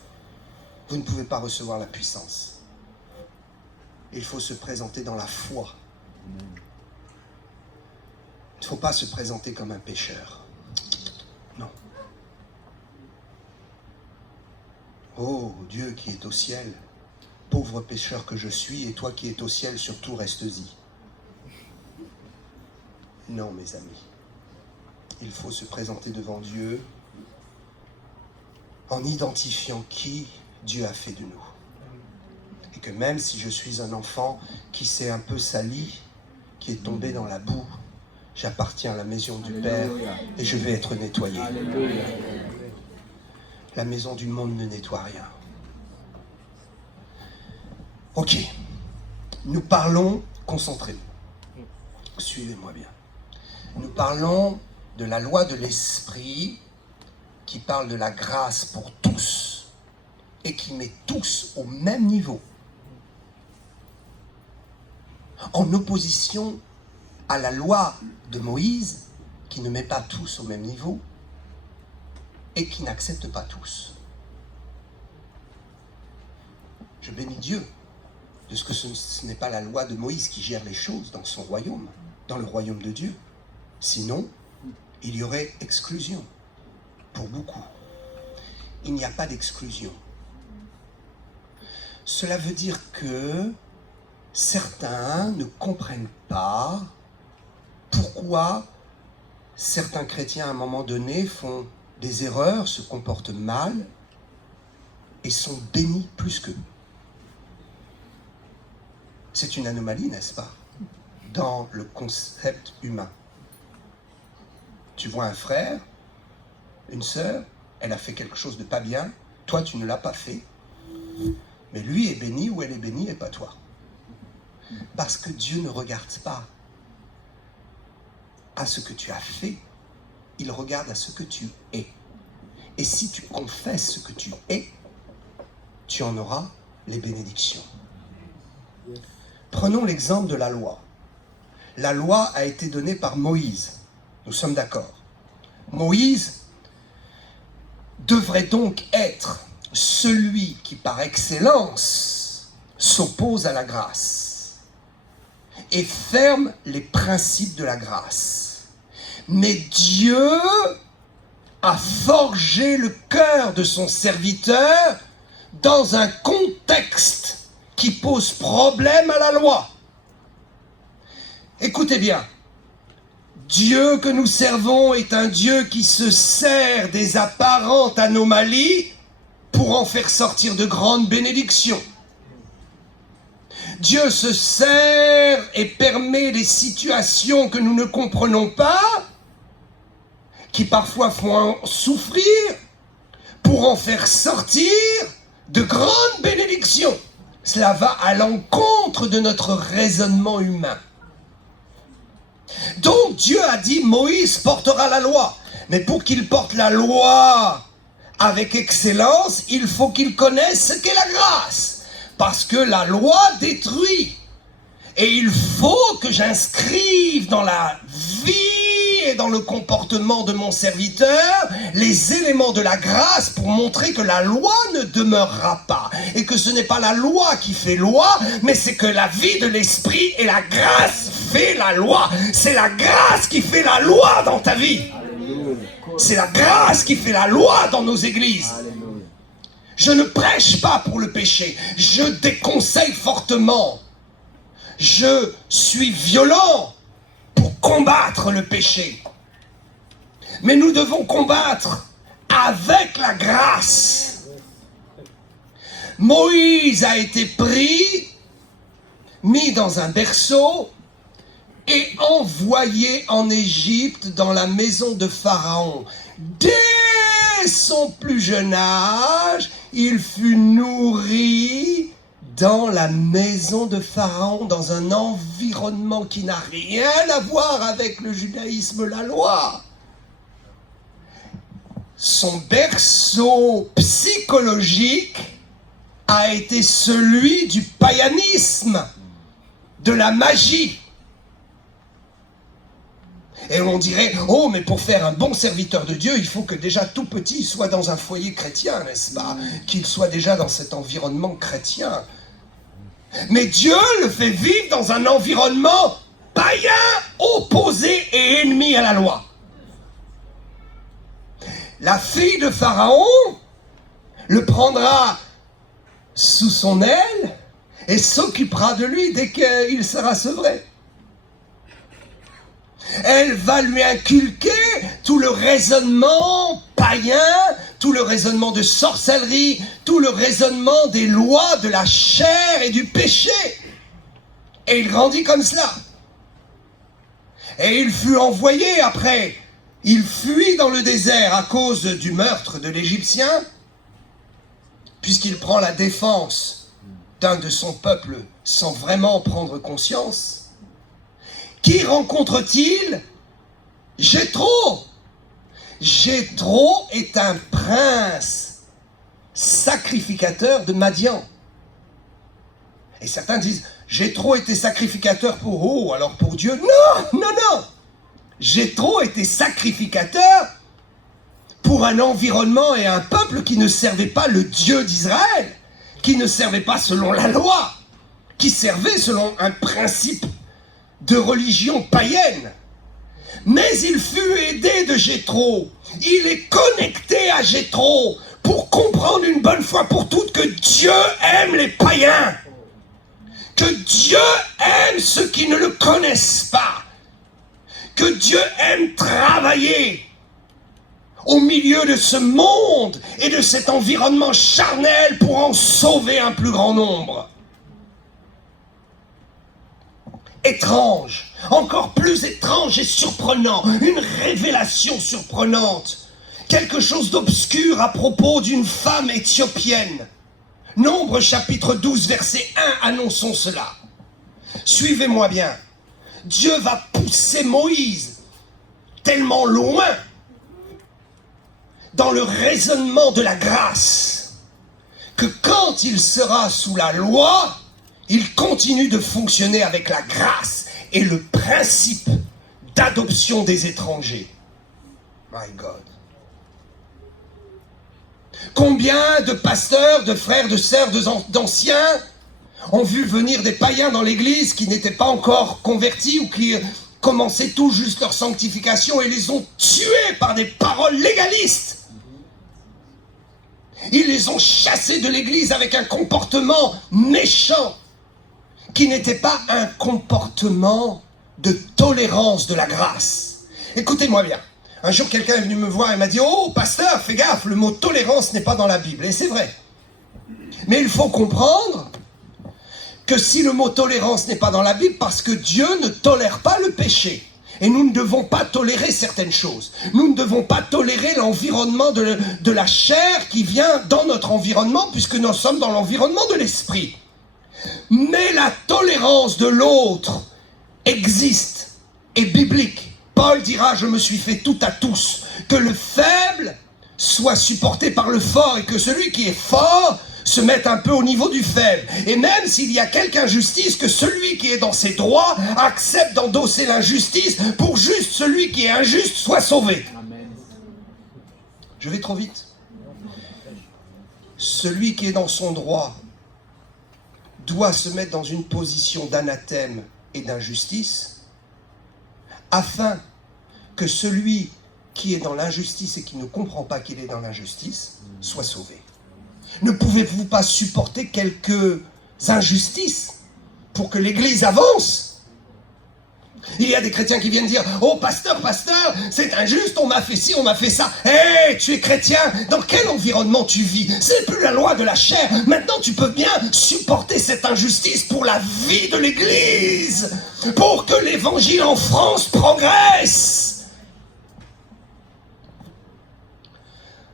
vous ne pouvez pas recevoir la puissance. Il faut se présenter dans la foi. Il ne faut pas se présenter comme un pécheur. Non. Oh, Dieu qui est au ciel, pauvre pécheur que je suis, et toi qui es au ciel, surtout reste-y. Non, mes amis. Il faut se présenter devant Dieu en identifiant qui Dieu a fait de nous. Et que même si je suis un enfant qui s'est un peu sali, qui est tombé dans la boue, j'appartiens à la maison du Père et je vais être nettoyé. Alléluia. La maison du monde ne nettoie rien. Ok. Nous parlons, concentrez-vous. Suivez-moi bien. Nous parlons de la loi de l'esprit qui parle de la grâce pour tous et qui met tous au même niveau. En opposition à la loi de Moïse qui ne met pas tous au même niveau et qui n'accepte pas tous. Je bénis Dieu de ce que ce n'est pas la loi de Moïse qui gère les choses dans son royaume, dans le royaume de Dieu. Sinon, il y aurait exclusion pour beaucoup. Il n'y a pas d'exclusion. Cela veut dire que certains ne comprennent pas pourquoi certains chrétiens à un moment donné font des erreurs, se comportent mal et sont bénis plus qu'eux. C'est une anomalie, n'est-ce pas, dans le concept humain. Tu vois un frère, une sœur, elle a fait quelque chose de pas bien, toi tu ne l'as pas fait, mais lui est béni ou elle est bénie et pas toi. Parce que Dieu ne regarde pas à ce que tu as fait, il regarde à ce que tu es. Et si tu confesses ce que tu es, tu en auras les bénédictions. Prenons l'exemple de la loi. La loi a été donnée par Moïse. Nous sommes d'accord. Moïse devrait donc être celui qui, par excellence, s'oppose à la grâce et ferme les principes de la grâce. Mais Dieu a forgé le cœur de son serviteur dans un contexte qui pose problème à la loi. Écoutez bien, Dieu que nous servons est un Dieu qui se sert des apparentes anomalies pour en faire sortir de grandes bénédictions. Dieu se sert et permet des situations que nous ne comprenons pas, qui parfois font souffrir, pour en faire sortir de grandes bénédictions. Cela va à l'encontre de notre raisonnement humain. Donc Dieu a dit, Moïse portera la loi. Mais pour qu'il porte la loi avec excellence, il faut qu'il connaisse ce qu'est la grâce. Parce que la loi détruit. Et il faut que j'inscrive dans la vie et dans le comportement de mon serviteur les éléments de la grâce pour montrer que la loi ne demeurera pas. Et que ce n'est pas la loi qui fait loi, mais c'est que la vie de l'esprit et la grâce fait la loi. C'est la grâce qui fait la loi dans ta vie. C'est la grâce qui fait la loi dans nos églises. Je ne prêche pas pour le péché. Je déconseille fortement. Je suis violent pour combattre le péché. Mais nous devons combattre avec la grâce. Moïse a été pris, mis dans un berceau et envoyé en Égypte dans la maison de Pharaon. Dès son plus jeune âge, il fut nourri dans la maison de Pharaon, dans un environnement qui n'a rien à voir avec le judaïsme, la loi. Son berceau psychologique a été celui du païanisme, de la magie. Et on dirait, oh, mais pour faire un bon serviteur de Dieu, il faut que déjà tout petit, il soit dans un foyer chrétien, n'est-ce pas? Qu'il soit déjà dans cet environnement chrétien. Mais Dieu le fait vivre dans un environnement païen, opposé et ennemi à la loi. La fille de Pharaon le prendra sous son aile et s'occupera de lui dès qu'il sera sevré. Elle va lui inculquer tout le raisonnement païen, tout le raisonnement de sorcellerie, tout le raisonnement des lois de la chair et du péché. Et il grandit comme cela. Et il fut envoyé après. Il fuit dans le désert à cause du meurtre de l'Égyptien, puisqu'il prend la défense d'un de son peuple sans vraiment prendre conscience. Qui rencontre-t-il? Jéthro. Jéthro est un prince sacrificateur de Madian. Et certains disent, Jéthro était sacrificateur pour oh, alors pour Dieu. Non. Jéthro était sacrificateur pour un environnement et un peuple qui ne servait pas le Dieu d'Israël, qui ne servait pas selon la loi, qui servait selon un principe de religion païenne. Mais il fut aidé de Jéthro. Il est connecté à Jéthro pour comprendre une bonne fois pour toutes que Dieu aime les païens. que Dieu aime ceux qui ne le connaissent pas, que Dieu aime travailler au milieu de ce monde et de cet environnement charnel pour en sauver un plus grand nombre. Étrange, encore plus étrange et surprenant, une révélation surprenante, quelque chose d'obscur à propos d'une femme éthiopienne. Nombre chapitre 12 verset 1, annonçons cela. Suivez-moi bien. Dieu va pousser Moïse tellement loin dans le raisonnement de la grâce que quand il sera sous la loi, il continue de fonctionner avec la grâce et le principe d'adoption des étrangers. My God. Combien de pasteurs, de frères, de sœurs, d'anciens ont vu venir des païens dans l'église qui n'étaient pas encore convertis ou qui commençaient tout juste leur sanctification et les ont tués par des paroles légalistes. Ils les ont chassés de l'église avec un comportement méchant qui n'était pas un comportement de tolérance de la grâce. Écoutez-moi bien. Un jour, quelqu'un est venu me voir et m'a dit « Oh, pasteur, fais gaffe, le mot tolérance n'est pas dans la Bible. » Et c'est vrai. Mais il faut comprendre que si le mot tolérance n'est pas dans la Bible, parce que Dieu ne tolère pas le péché. Et nous ne devons pas tolérer certaines choses. Nous ne devons pas tolérer l'environnement de la chair qui vient dans notre environnement, puisque nous sommes dans l'environnement de l'esprit. Mais la tolérance de l'autre existe, est biblique. Paul dira, je me suis fait tout à tous, que le faible soit supporté par le fort et que celui qui est fort se mette un peu au niveau du faible. Et même s'il y a quelque injustice, que celui qui est dans ses droits accepte d'endosser l'injustice pour juste celui qui est injuste soit sauvé. Amen. Je vais trop vite. Celui qui est dans son droit doit se mettre dans une position d'anathème et d'injustice afin que celui qui est dans l'injustice et qui ne comprend pas qu'il est dans l'injustice soit sauvé. Ne pouvez-vous pas supporter quelques injustices pour que l'Église avance? Il y a des chrétiens qui viennent dire « Oh, pasteur, c'est injuste, on m'a fait ci, on m'a fait ça. » Hé, tu es chrétien, dans quel environnement tu vis? C'est plus la loi de la chair. Maintenant, tu peux bien supporter cette injustice pour la vie de l'Église, pour que l'Évangile en France progresse.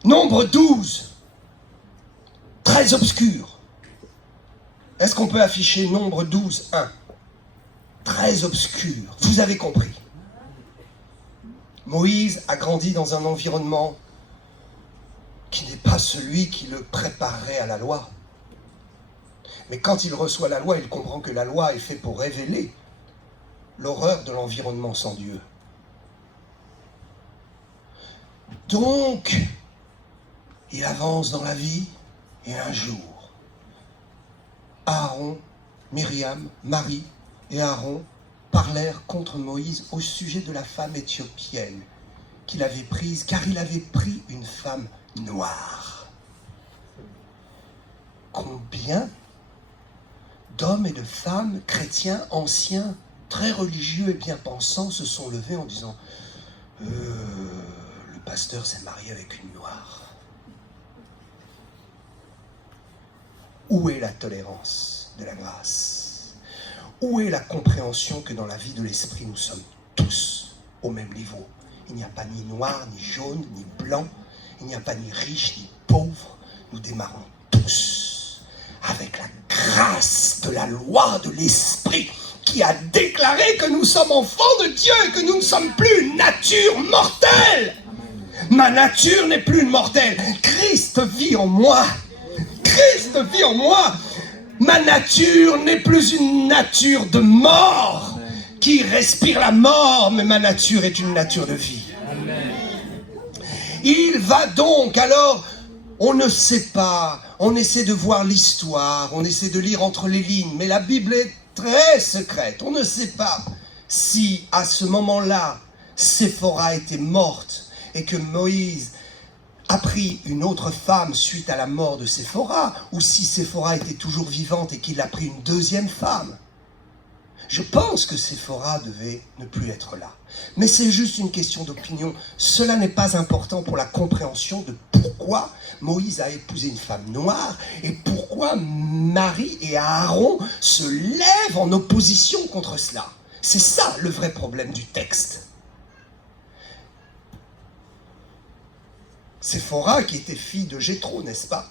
Nombre 12, très obscur. Est-ce qu'on peut afficher Nombre 12, 1? Très obscur. Vous avez compris. Moïse a grandi dans un environnement qui n'est pas celui qui le préparerait à la loi. Mais quand il reçoit la loi, il comprend que la loi est faite pour révéler l'horreur de l'environnement sans Dieu. Donc, il avance dans la vie et un jour, Aaron, Myriam, Marie et Aaron parlèrent contre Moïse au sujet de la femme éthiopienne qu'il avait prise, car il avait pris une femme noire. Combien d'hommes et de femmes chrétiens anciens, très religieux et bien pensants, se sont levés en disant « Le pasteur s'est marié avec une noire. » Où est la tolérance de la grâce? Où est la compréhension que dans la vie de l'esprit, nous sommes tous au même niveau? Il n'y a pas ni noir, ni jaune, ni blanc. Il n'y a pas ni riche, ni pauvre. Nous démarrons tous avec la grâce de la loi de l'esprit qui a déclaré que nous sommes enfants de Dieu et que nous ne sommes plus une nature mortelle. Ma nature n'est plus une mortelle. Christ vit en moi. Christ vit en moi. Ma nature n'est plus une nature de mort qui respire la mort, mais ma nature est une nature de vie. Amen. Il va donc, alors, on ne sait pas, on essaie de voir l'histoire, on essaie de lire entre les lignes, mais la Bible est très secrète. On ne sait pas si, à ce moment-là, Séphora était morte et que Moïse a pris une autre femme suite à la mort de Séphora, ou si Séphora était toujours vivante et qu'il a pris une deuxième femme. Je pense que Séphora devait ne plus être là. Mais c'est juste une question d'opinion. Cela n'est pas important pour la compréhension de pourquoi Moïse a épousé une femme noire et pourquoi Marie et Aaron se lèvent en opposition contre cela. C'est ça le vrai problème du texte. Séphora, qui était fille de Jéthro, n'est-ce pas?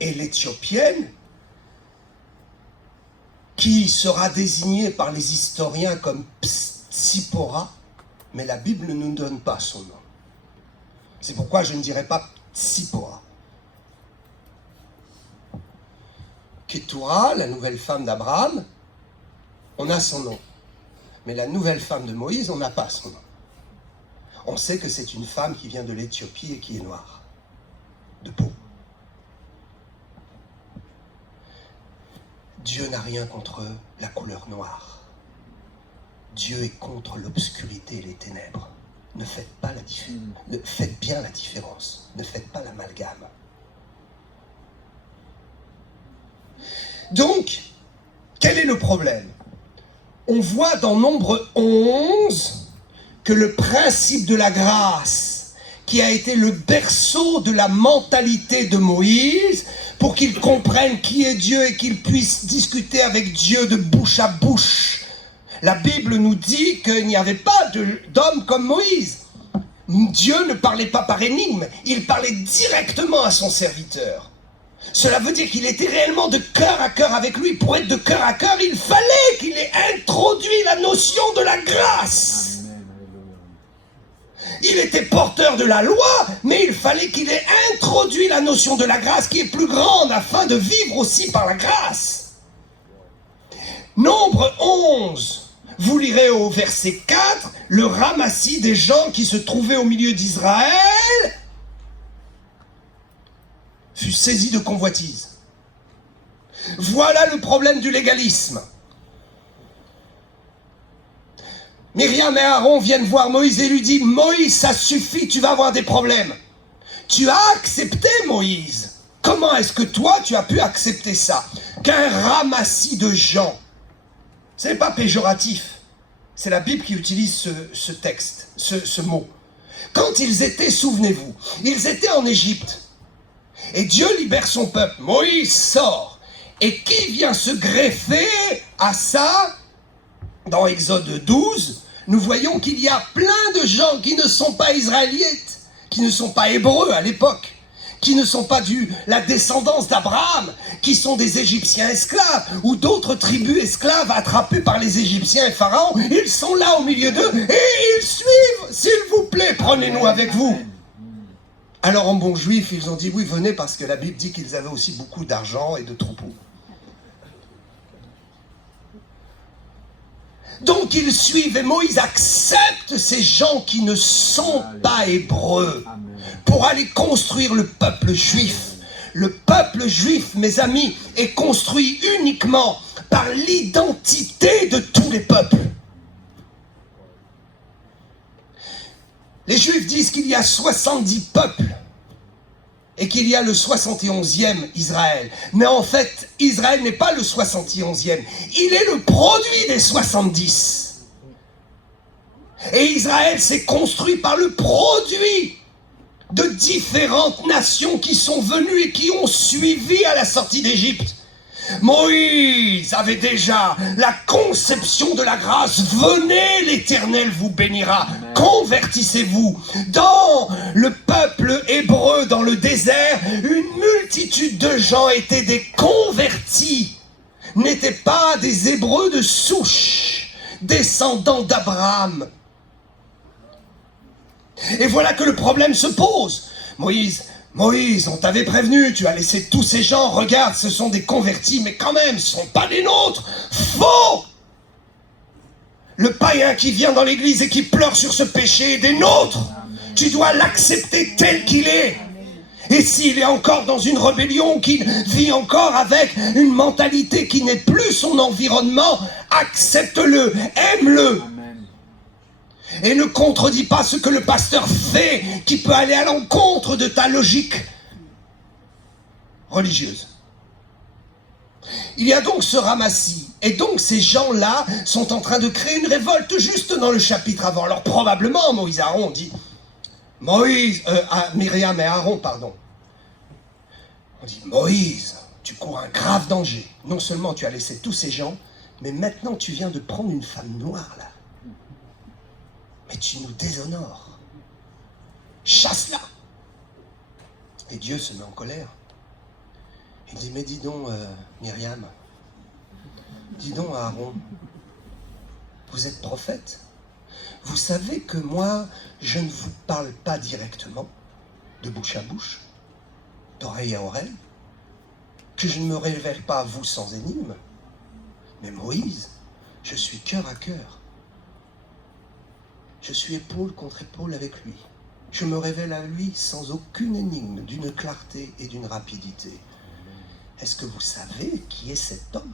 Et l'Éthiopienne, qui sera désignée par les historiens comme Tsipora, mais la Bible ne nous donne pas son nom. C'est pourquoi je ne dirais pas Tsipora. Ketura, la nouvelle femme d'Abraham, on a son nom. Mais la nouvelle femme de Moïse, on n'a pas son nom. On sait que c'est une femme qui vient de l'Éthiopie et qui est noire, de peau. Dieu n'a rien contre la couleur noire. Dieu est contre l'obscurité et les ténèbres. Ne faites pas la différence. Faites bien la différence. Ne faites pas l'amalgame. Donc, quel est le problème? On voit dans Nombre 11 que le principe de la grâce, qui a été le berceau de la mentalité de Moïse, pour qu'il comprenne qui est Dieu et qu'il puisse discuter avec Dieu de bouche à bouche. La Bible nous dit qu'il n'y avait pas d'homme comme Moïse. Dieu ne parlait pas par énigme, il parlait directement à son serviteur. Cela veut dire qu'il était réellement de cœur à cœur avec lui. Pour être de cœur à cœur, il fallait qu'il ait introduit la notion de la grâce. Il était porteur de la loi, mais il fallait qu'il ait introduit la notion de la grâce qui est plus grande afin de vivre aussi par la grâce. Nombre 11, vous lirez au verset 4, le ramassis des gens qui se trouvaient au milieu d'Israël fut saisi de convoitise. Voilà le problème du légalisme. Myriam et Aaron viennent voir Moïse et lui disent « Moïse, ça suffit, tu vas avoir des problèmes. Tu as accepté Moïse. Comment est-ce que toi, tu as pu accepter ça? Qu'un ramassis de gens. » Ce n'est pas péjoratif. C'est la Bible qui utilise ce texte, ce mot. Quand ils étaient, souvenez-vous, ils étaient en Égypte. Et Dieu libère son peuple. Moïse sort. Et qui vient se greffer à ça? Dans Exode 12, nous voyons qu'il y a plein de gens qui ne sont pas israélites, qui ne sont pas hébreux à l'époque, qui ne sont pas la descendance d'Abraham, qui sont des Égyptiens esclaves, ou d'autres tribus esclaves attrapées par les Égyptiens et Pharaon. Ils sont là au milieu d'eux, et ils suivent. S'il vous plaît, prenez-nous avec vous. Alors en bon juif, ils ont dit, oui, venez, parce que la Bible dit qu'ils avaient aussi beaucoup d'argent et de troupeaux. Donc ils suivent et Moïse accepte ces gens qui ne sont pas hébreux pour aller construire le peuple juif. Le peuple juif, mes amis, est construit uniquement par l'identité de tous les peuples. Les Juifs disent qu'il y a 70 peuples et qu'il y a le 71e Israël. Mais en fait, Israël n'est pas le 71e. Il est le produit des 70. Et Israël s'est construit par le produit de différentes nations qui sont venues et qui ont suivi à la sortie d'Égypte. Moïse avait déjà la conception de la grâce. Venez, l'Éternel vous bénira. Convertissez-vous. Dans le peuple hébreu, dans le désert, une multitude de gens étaient des convertis, n'étaient pas des Hébreux de souche, descendants d'Abraham. Et voilà que le problème se pose. Moïse, on t'avait prévenu, tu as laissé tous ces gens, regarde, ce sont des convertis, mais quand même, ce ne sont pas les nôtres. Faux! Le païen qui vient dans l'église et qui pleure sur ce péché est des nôtres. Tu dois l'accepter tel qu'il est. Et s'il est encore dans une rébellion, qu'il vit encore avec une mentalité qui n'est plus son environnement, accepte-le, aime-le. Et ne contredis pas ce que le pasteur fait, qui peut aller à l'encontre de ta logique religieuse. Il y a donc ce ramassis. Et donc ces gens-là sont en train de créer une révolte juste dans le chapitre avant. Alors probablement, Moïse et Aaron dit... Myriam et Aaron, pardon. On dit, Moïse, tu cours un grave danger. Non seulement tu as laissé tous ces gens, mais maintenant tu viens de prendre une femme noire, là. Mais tu nous déshonores. Chasse-la. Et Dieu se met en colère. Il dit, mais dis donc, Myriam, dis donc Aaron, vous êtes prophète. Vous savez que moi, je ne vous parle pas directement, de bouche à bouche, d'oreille à oreille, que je ne me révèle pas à vous sans énigme. Mais Moïse, je suis cœur à cœur. Je suis épaule contre épaule avec lui. Je me révèle à lui sans aucune énigme, d'une clarté et d'une rapidité. Est-ce que vous savez qui est cet homme?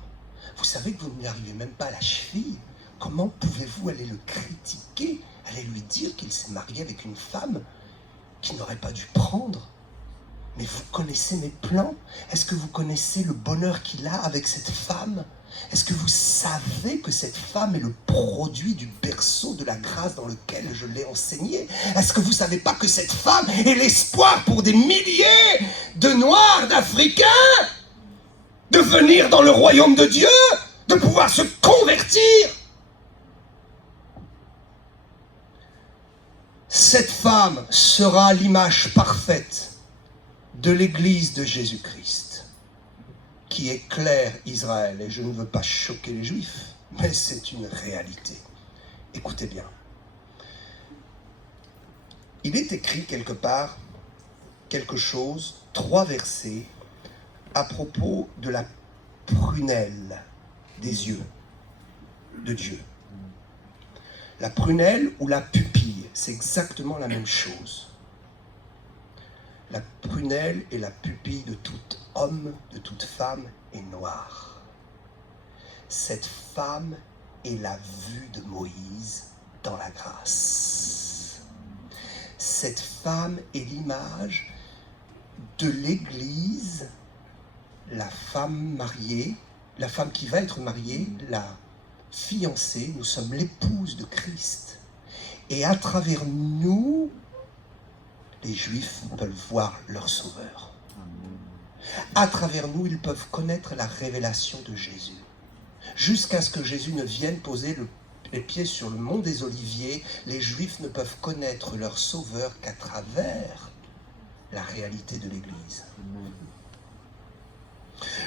Vous savez que vous ne lui arrivez même pas à la cheville. Comment pouvez-vous aller le critiquer, aller lui dire qu'il s'est marié avec une femme qu'il n'aurait pas dû prendre? Mais vous connaissez mes plans? Est-ce que vous connaissez le bonheur qu'il a avec cette femme? Est-ce que vous savez que cette femme est le produit du berceau de la grâce dans lequel je l'ai enseignée? Est-ce que vous ne savez pas que cette femme est l'espoir pour des milliers de Noirs, d'Africains, de venir dans le royaume de Dieu, de pouvoir se convertir? Cette femme sera l'image parfaite de l'Église de Jésus-Christ, qui éclaire Israël. Et je ne veux pas choquer les Juifs, mais c'est une réalité. Écoutez bien. Il est écrit quelque part quelque chose, 3 versets, à propos de la prunelle des yeux de Dieu. La prunelle ou la pupille, c'est exactement la même chose. La prunelle et la pupille de tout homme, de toute femme est noire. Cette femme est la vue de Moïse dans la grâce. Cette femme est l'image de l'Église, la femme mariée, la femme qui va être mariée, la fiancée, nous sommes l'épouse de Christ. Et à travers nous, les Juifs peuvent voir leur Sauveur. À travers nous, ils peuvent connaître la révélation de Jésus. Jusqu'à ce que Jésus ne vienne poser les pieds sur le mont des Oliviers, les Juifs ne peuvent connaître leur Sauveur qu'à travers la réalité de l'Église.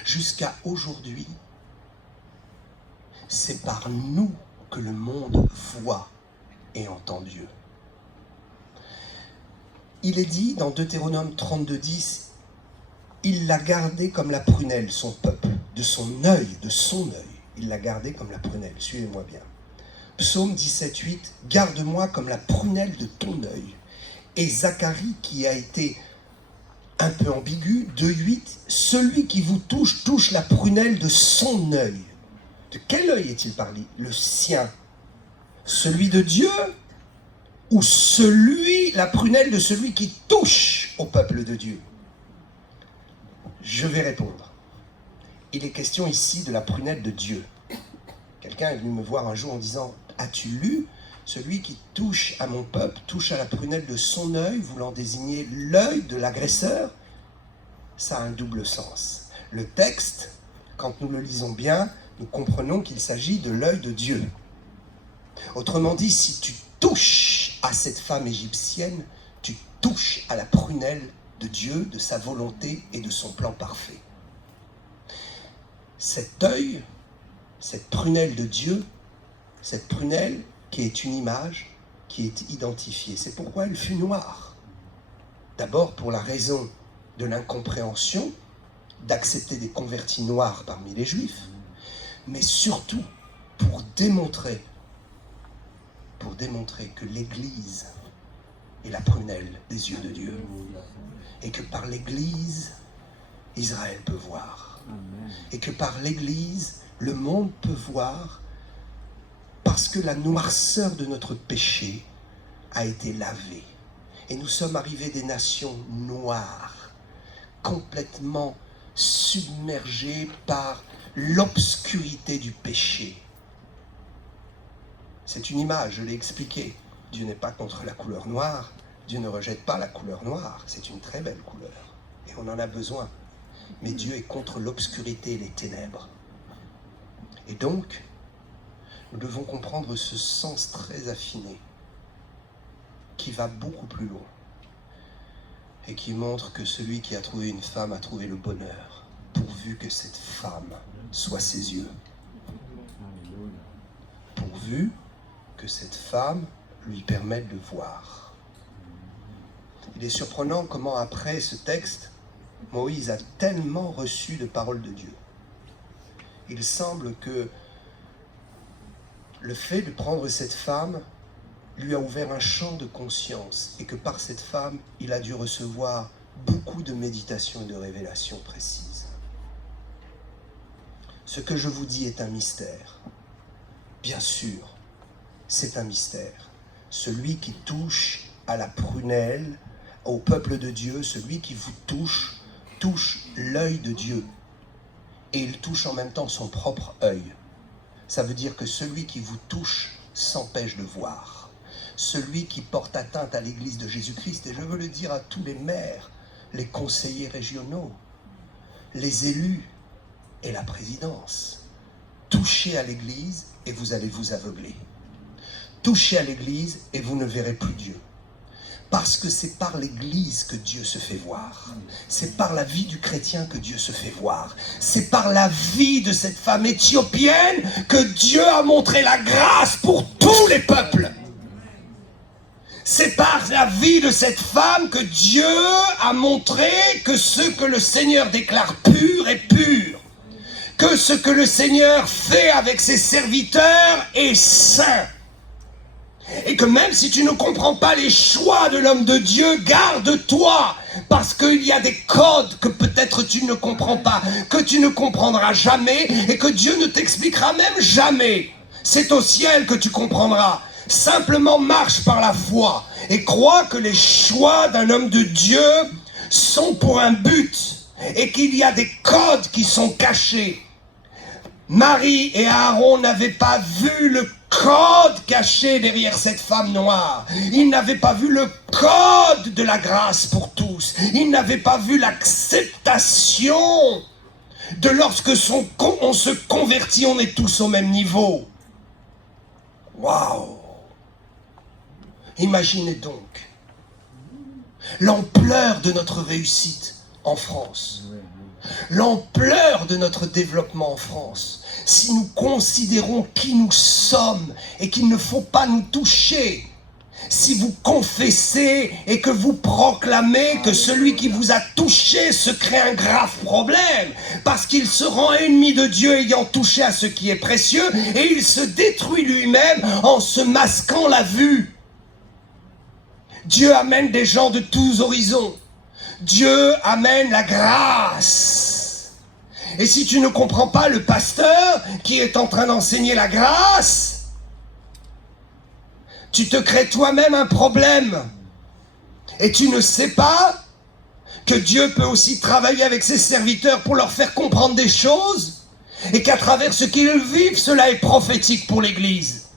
Jusqu'à aujourd'hui, c'est par nous que le monde voit et entend Dieu. Il est dit dans Deutéronome 32:10, il l'a gardé comme la prunelle, son peuple, de son œil, il l'a gardé comme la prunelle. Suivez-moi bien. Psaume 17:8, garde-moi comme la prunelle de ton œil. Et Zacharie, qui a été un peu ambigu, 2:8, celui qui vous touche, touche la prunelle de son œil. De quel œil est-il parlé? Le sien. Celui de Dieu ou la prunelle de celui qui touche au peuple de Dieu? Je vais répondre. Il est question ici de la prunelle de Dieu. Quelqu'un est venu me voir un jour en disant, as-tu lu? Celui qui touche à mon peuple touche à la prunelle de son œil, voulant désigner l'œil de l'agresseur. Ça a un double sens. Le texte, quand nous le lisons bien, nous comprenons qu'il s'agit de l'œil de Dieu. Autrement dit, si tu touches à cette femme égyptienne, tu touches à la prunelle de Dieu, de sa volonté et de son plan parfait. Cet œil, cette prunelle de Dieu, cette prunelle qui est une image, qui est identifiée. C'est pourquoi elle fut noire. D'abord pour la raison de l'incompréhension, d'accepter des convertis noirs parmi les Juifs, mais surtout pour démontrer que l'Église est la prunelle des yeux de Dieu. Et que par l'Église, Israël peut voir. Et que par l'Église, le monde peut voir, parce parce que la noirceur de notre péché a été lavée. Et nous sommes arrivés des nations noires, complètement submergées par l'obscurité du péché. C'est une image, je l'ai expliqué. Dieu n'est pas contre la couleur noire, Dieu ne rejette pas la couleur noire, c'est une très belle couleur, et on en a besoin. Mais Dieu est contre l'obscurité et les ténèbres. Et donc, nous devons comprendre ce sens très affiné, qui va beaucoup plus loin, et qui montre que celui qui a trouvé une femme a trouvé le bonheur, pourvu que cette femme soit ses yeux. Pourvu que cette femme lui permette de voir. Il est surprenant comment après ce texte, Moïse a tellement reçu de paroles de Dieu. Il semble que le fait de prendre cette femme lui a ouvert un champ de conscience et que par cette femme, il a dû recevoir beaucoup de méditations et de révélations précises. Ce que je vous dis est un mystère. Bien sûr, c'est un mystère. Celui qui touche à la prunelle, au peuple de Dieu, celui qui vous touche l'œil de Dieu. Et il touche en même temps son propre œil. Ça veut dire que celui qui vous touche s'empêche de voir. Celui qui porte atteinte à l'Église de Jésus-Christ, et je veux le dire à tous les maires, les conseillers régionaux, les élus et la présidence, touchez à l'Église et vous allez vous aveugler. Touchez à l'Église et vous ne verrez plus Dieu. Parce que c'est par l'Église que Dieu se fait voir. C'est par la vie du chrétien que Dieu se fait voir. C'est par la vie de cette femme éthiopienne que Dieu a montré la grâce pour tous les peuples. C'est par la vie de cette femme que Dieu a montré que ce que le Seigneur déclare pur est pur. Que ce que le Seigneur fait avec ses serviteurs est saint. Et que même si tu ne comprends pas les choix de l'homme de Dieu, garde-toi, parce qu'il y a des codes que peut-être tu ne comprends pas, que tu ne comprendras jamais, et que Dieu ne t'expliquera même jamais. C'est au ciel que tu comprendras. Simplement marche par la foi, et crois que les choix d'un homme de Dieu sont pour un but, et qu'il y a des codes qui sont cachés. Marie et Aaron n'avaient pas vu le code caché derrière cette femme noire. Ils n'avaient pas vu le code de la grâce pour tous. Ils n'avaient pas vu l'acceptation de lorsque on se convertit, on est tous au même niveau. Waouh! Imaginez donc l'ampleur de notre réussite en France. L'ampleur de notre développement en France. Si nous considérons qui nous sommes et qu'il ne faut pas nous toucher, si vous confessez et que vous proclamez que celui qui vous a touché se crée un grave problème, parce qu'il se rend ennemi de Dieu ayant touché à ce qui est précieux, et il se détruit lui-même en se masquant la vue. Dieu amène des gens de tous horizons. Dieu amène la grâce. Et si tu ne comprends pas le pasteur qui est en train d'enseigner la grâce, tu te crées toi-même un problème. Et tu ne sais pas que Dieu peut aussi travailler avec ses serviteurs pour leur faire comprendre des choses, et qu'à travers ce qu'ils vivent, cela est prophétique pour l'Église.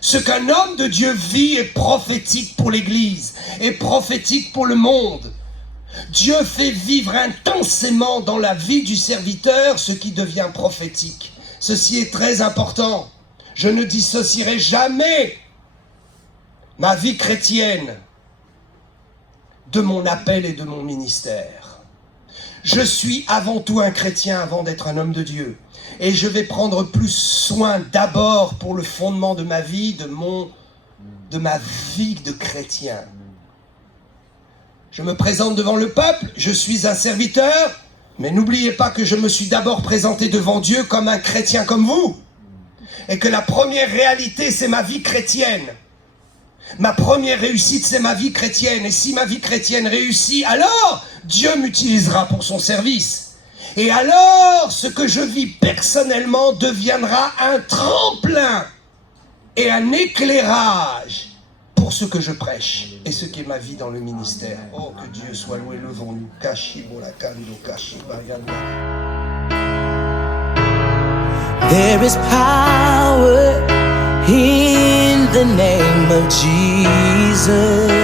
Ce qu'un homme de Dieu vit est prophétique pour l'Église, est prophétique pour le monde. Dieu fait vivre intensément dans la vie du serviteur ce qui devient prophétique. Ceci est très important. Je ne dissocierai jamais ma vie chrétienne de mon appel et de mon ministère. Je suis avant tout un chrétien avant d'être un homme de Dieu. Et je vais prendre plus soin d'abord pour le fondement de ma vie, de ma vie de chrétien. Je me présente devant le peuple, je suis un serviteur, mais n'oubliez pas que je me suis d'abord présenté devant Dieu comme un chrétien comme vous. Et que la première réalité, c'est ma vie chrétienne. Ma première réussite, c'est ma vie chrétienne. Et si ma vie chrétienne réussit, alors Dieu m'utilisera pour son service. Et alors, ce que je vis personnellement deviendra un tremplin et un éclairage pour ce que je prêche et ce qui est ma vie dans le ministère. Oh, que Dieu soit loué, levons-nous. Kashibolakando, kashibayanda. There is power in the name of Jesus.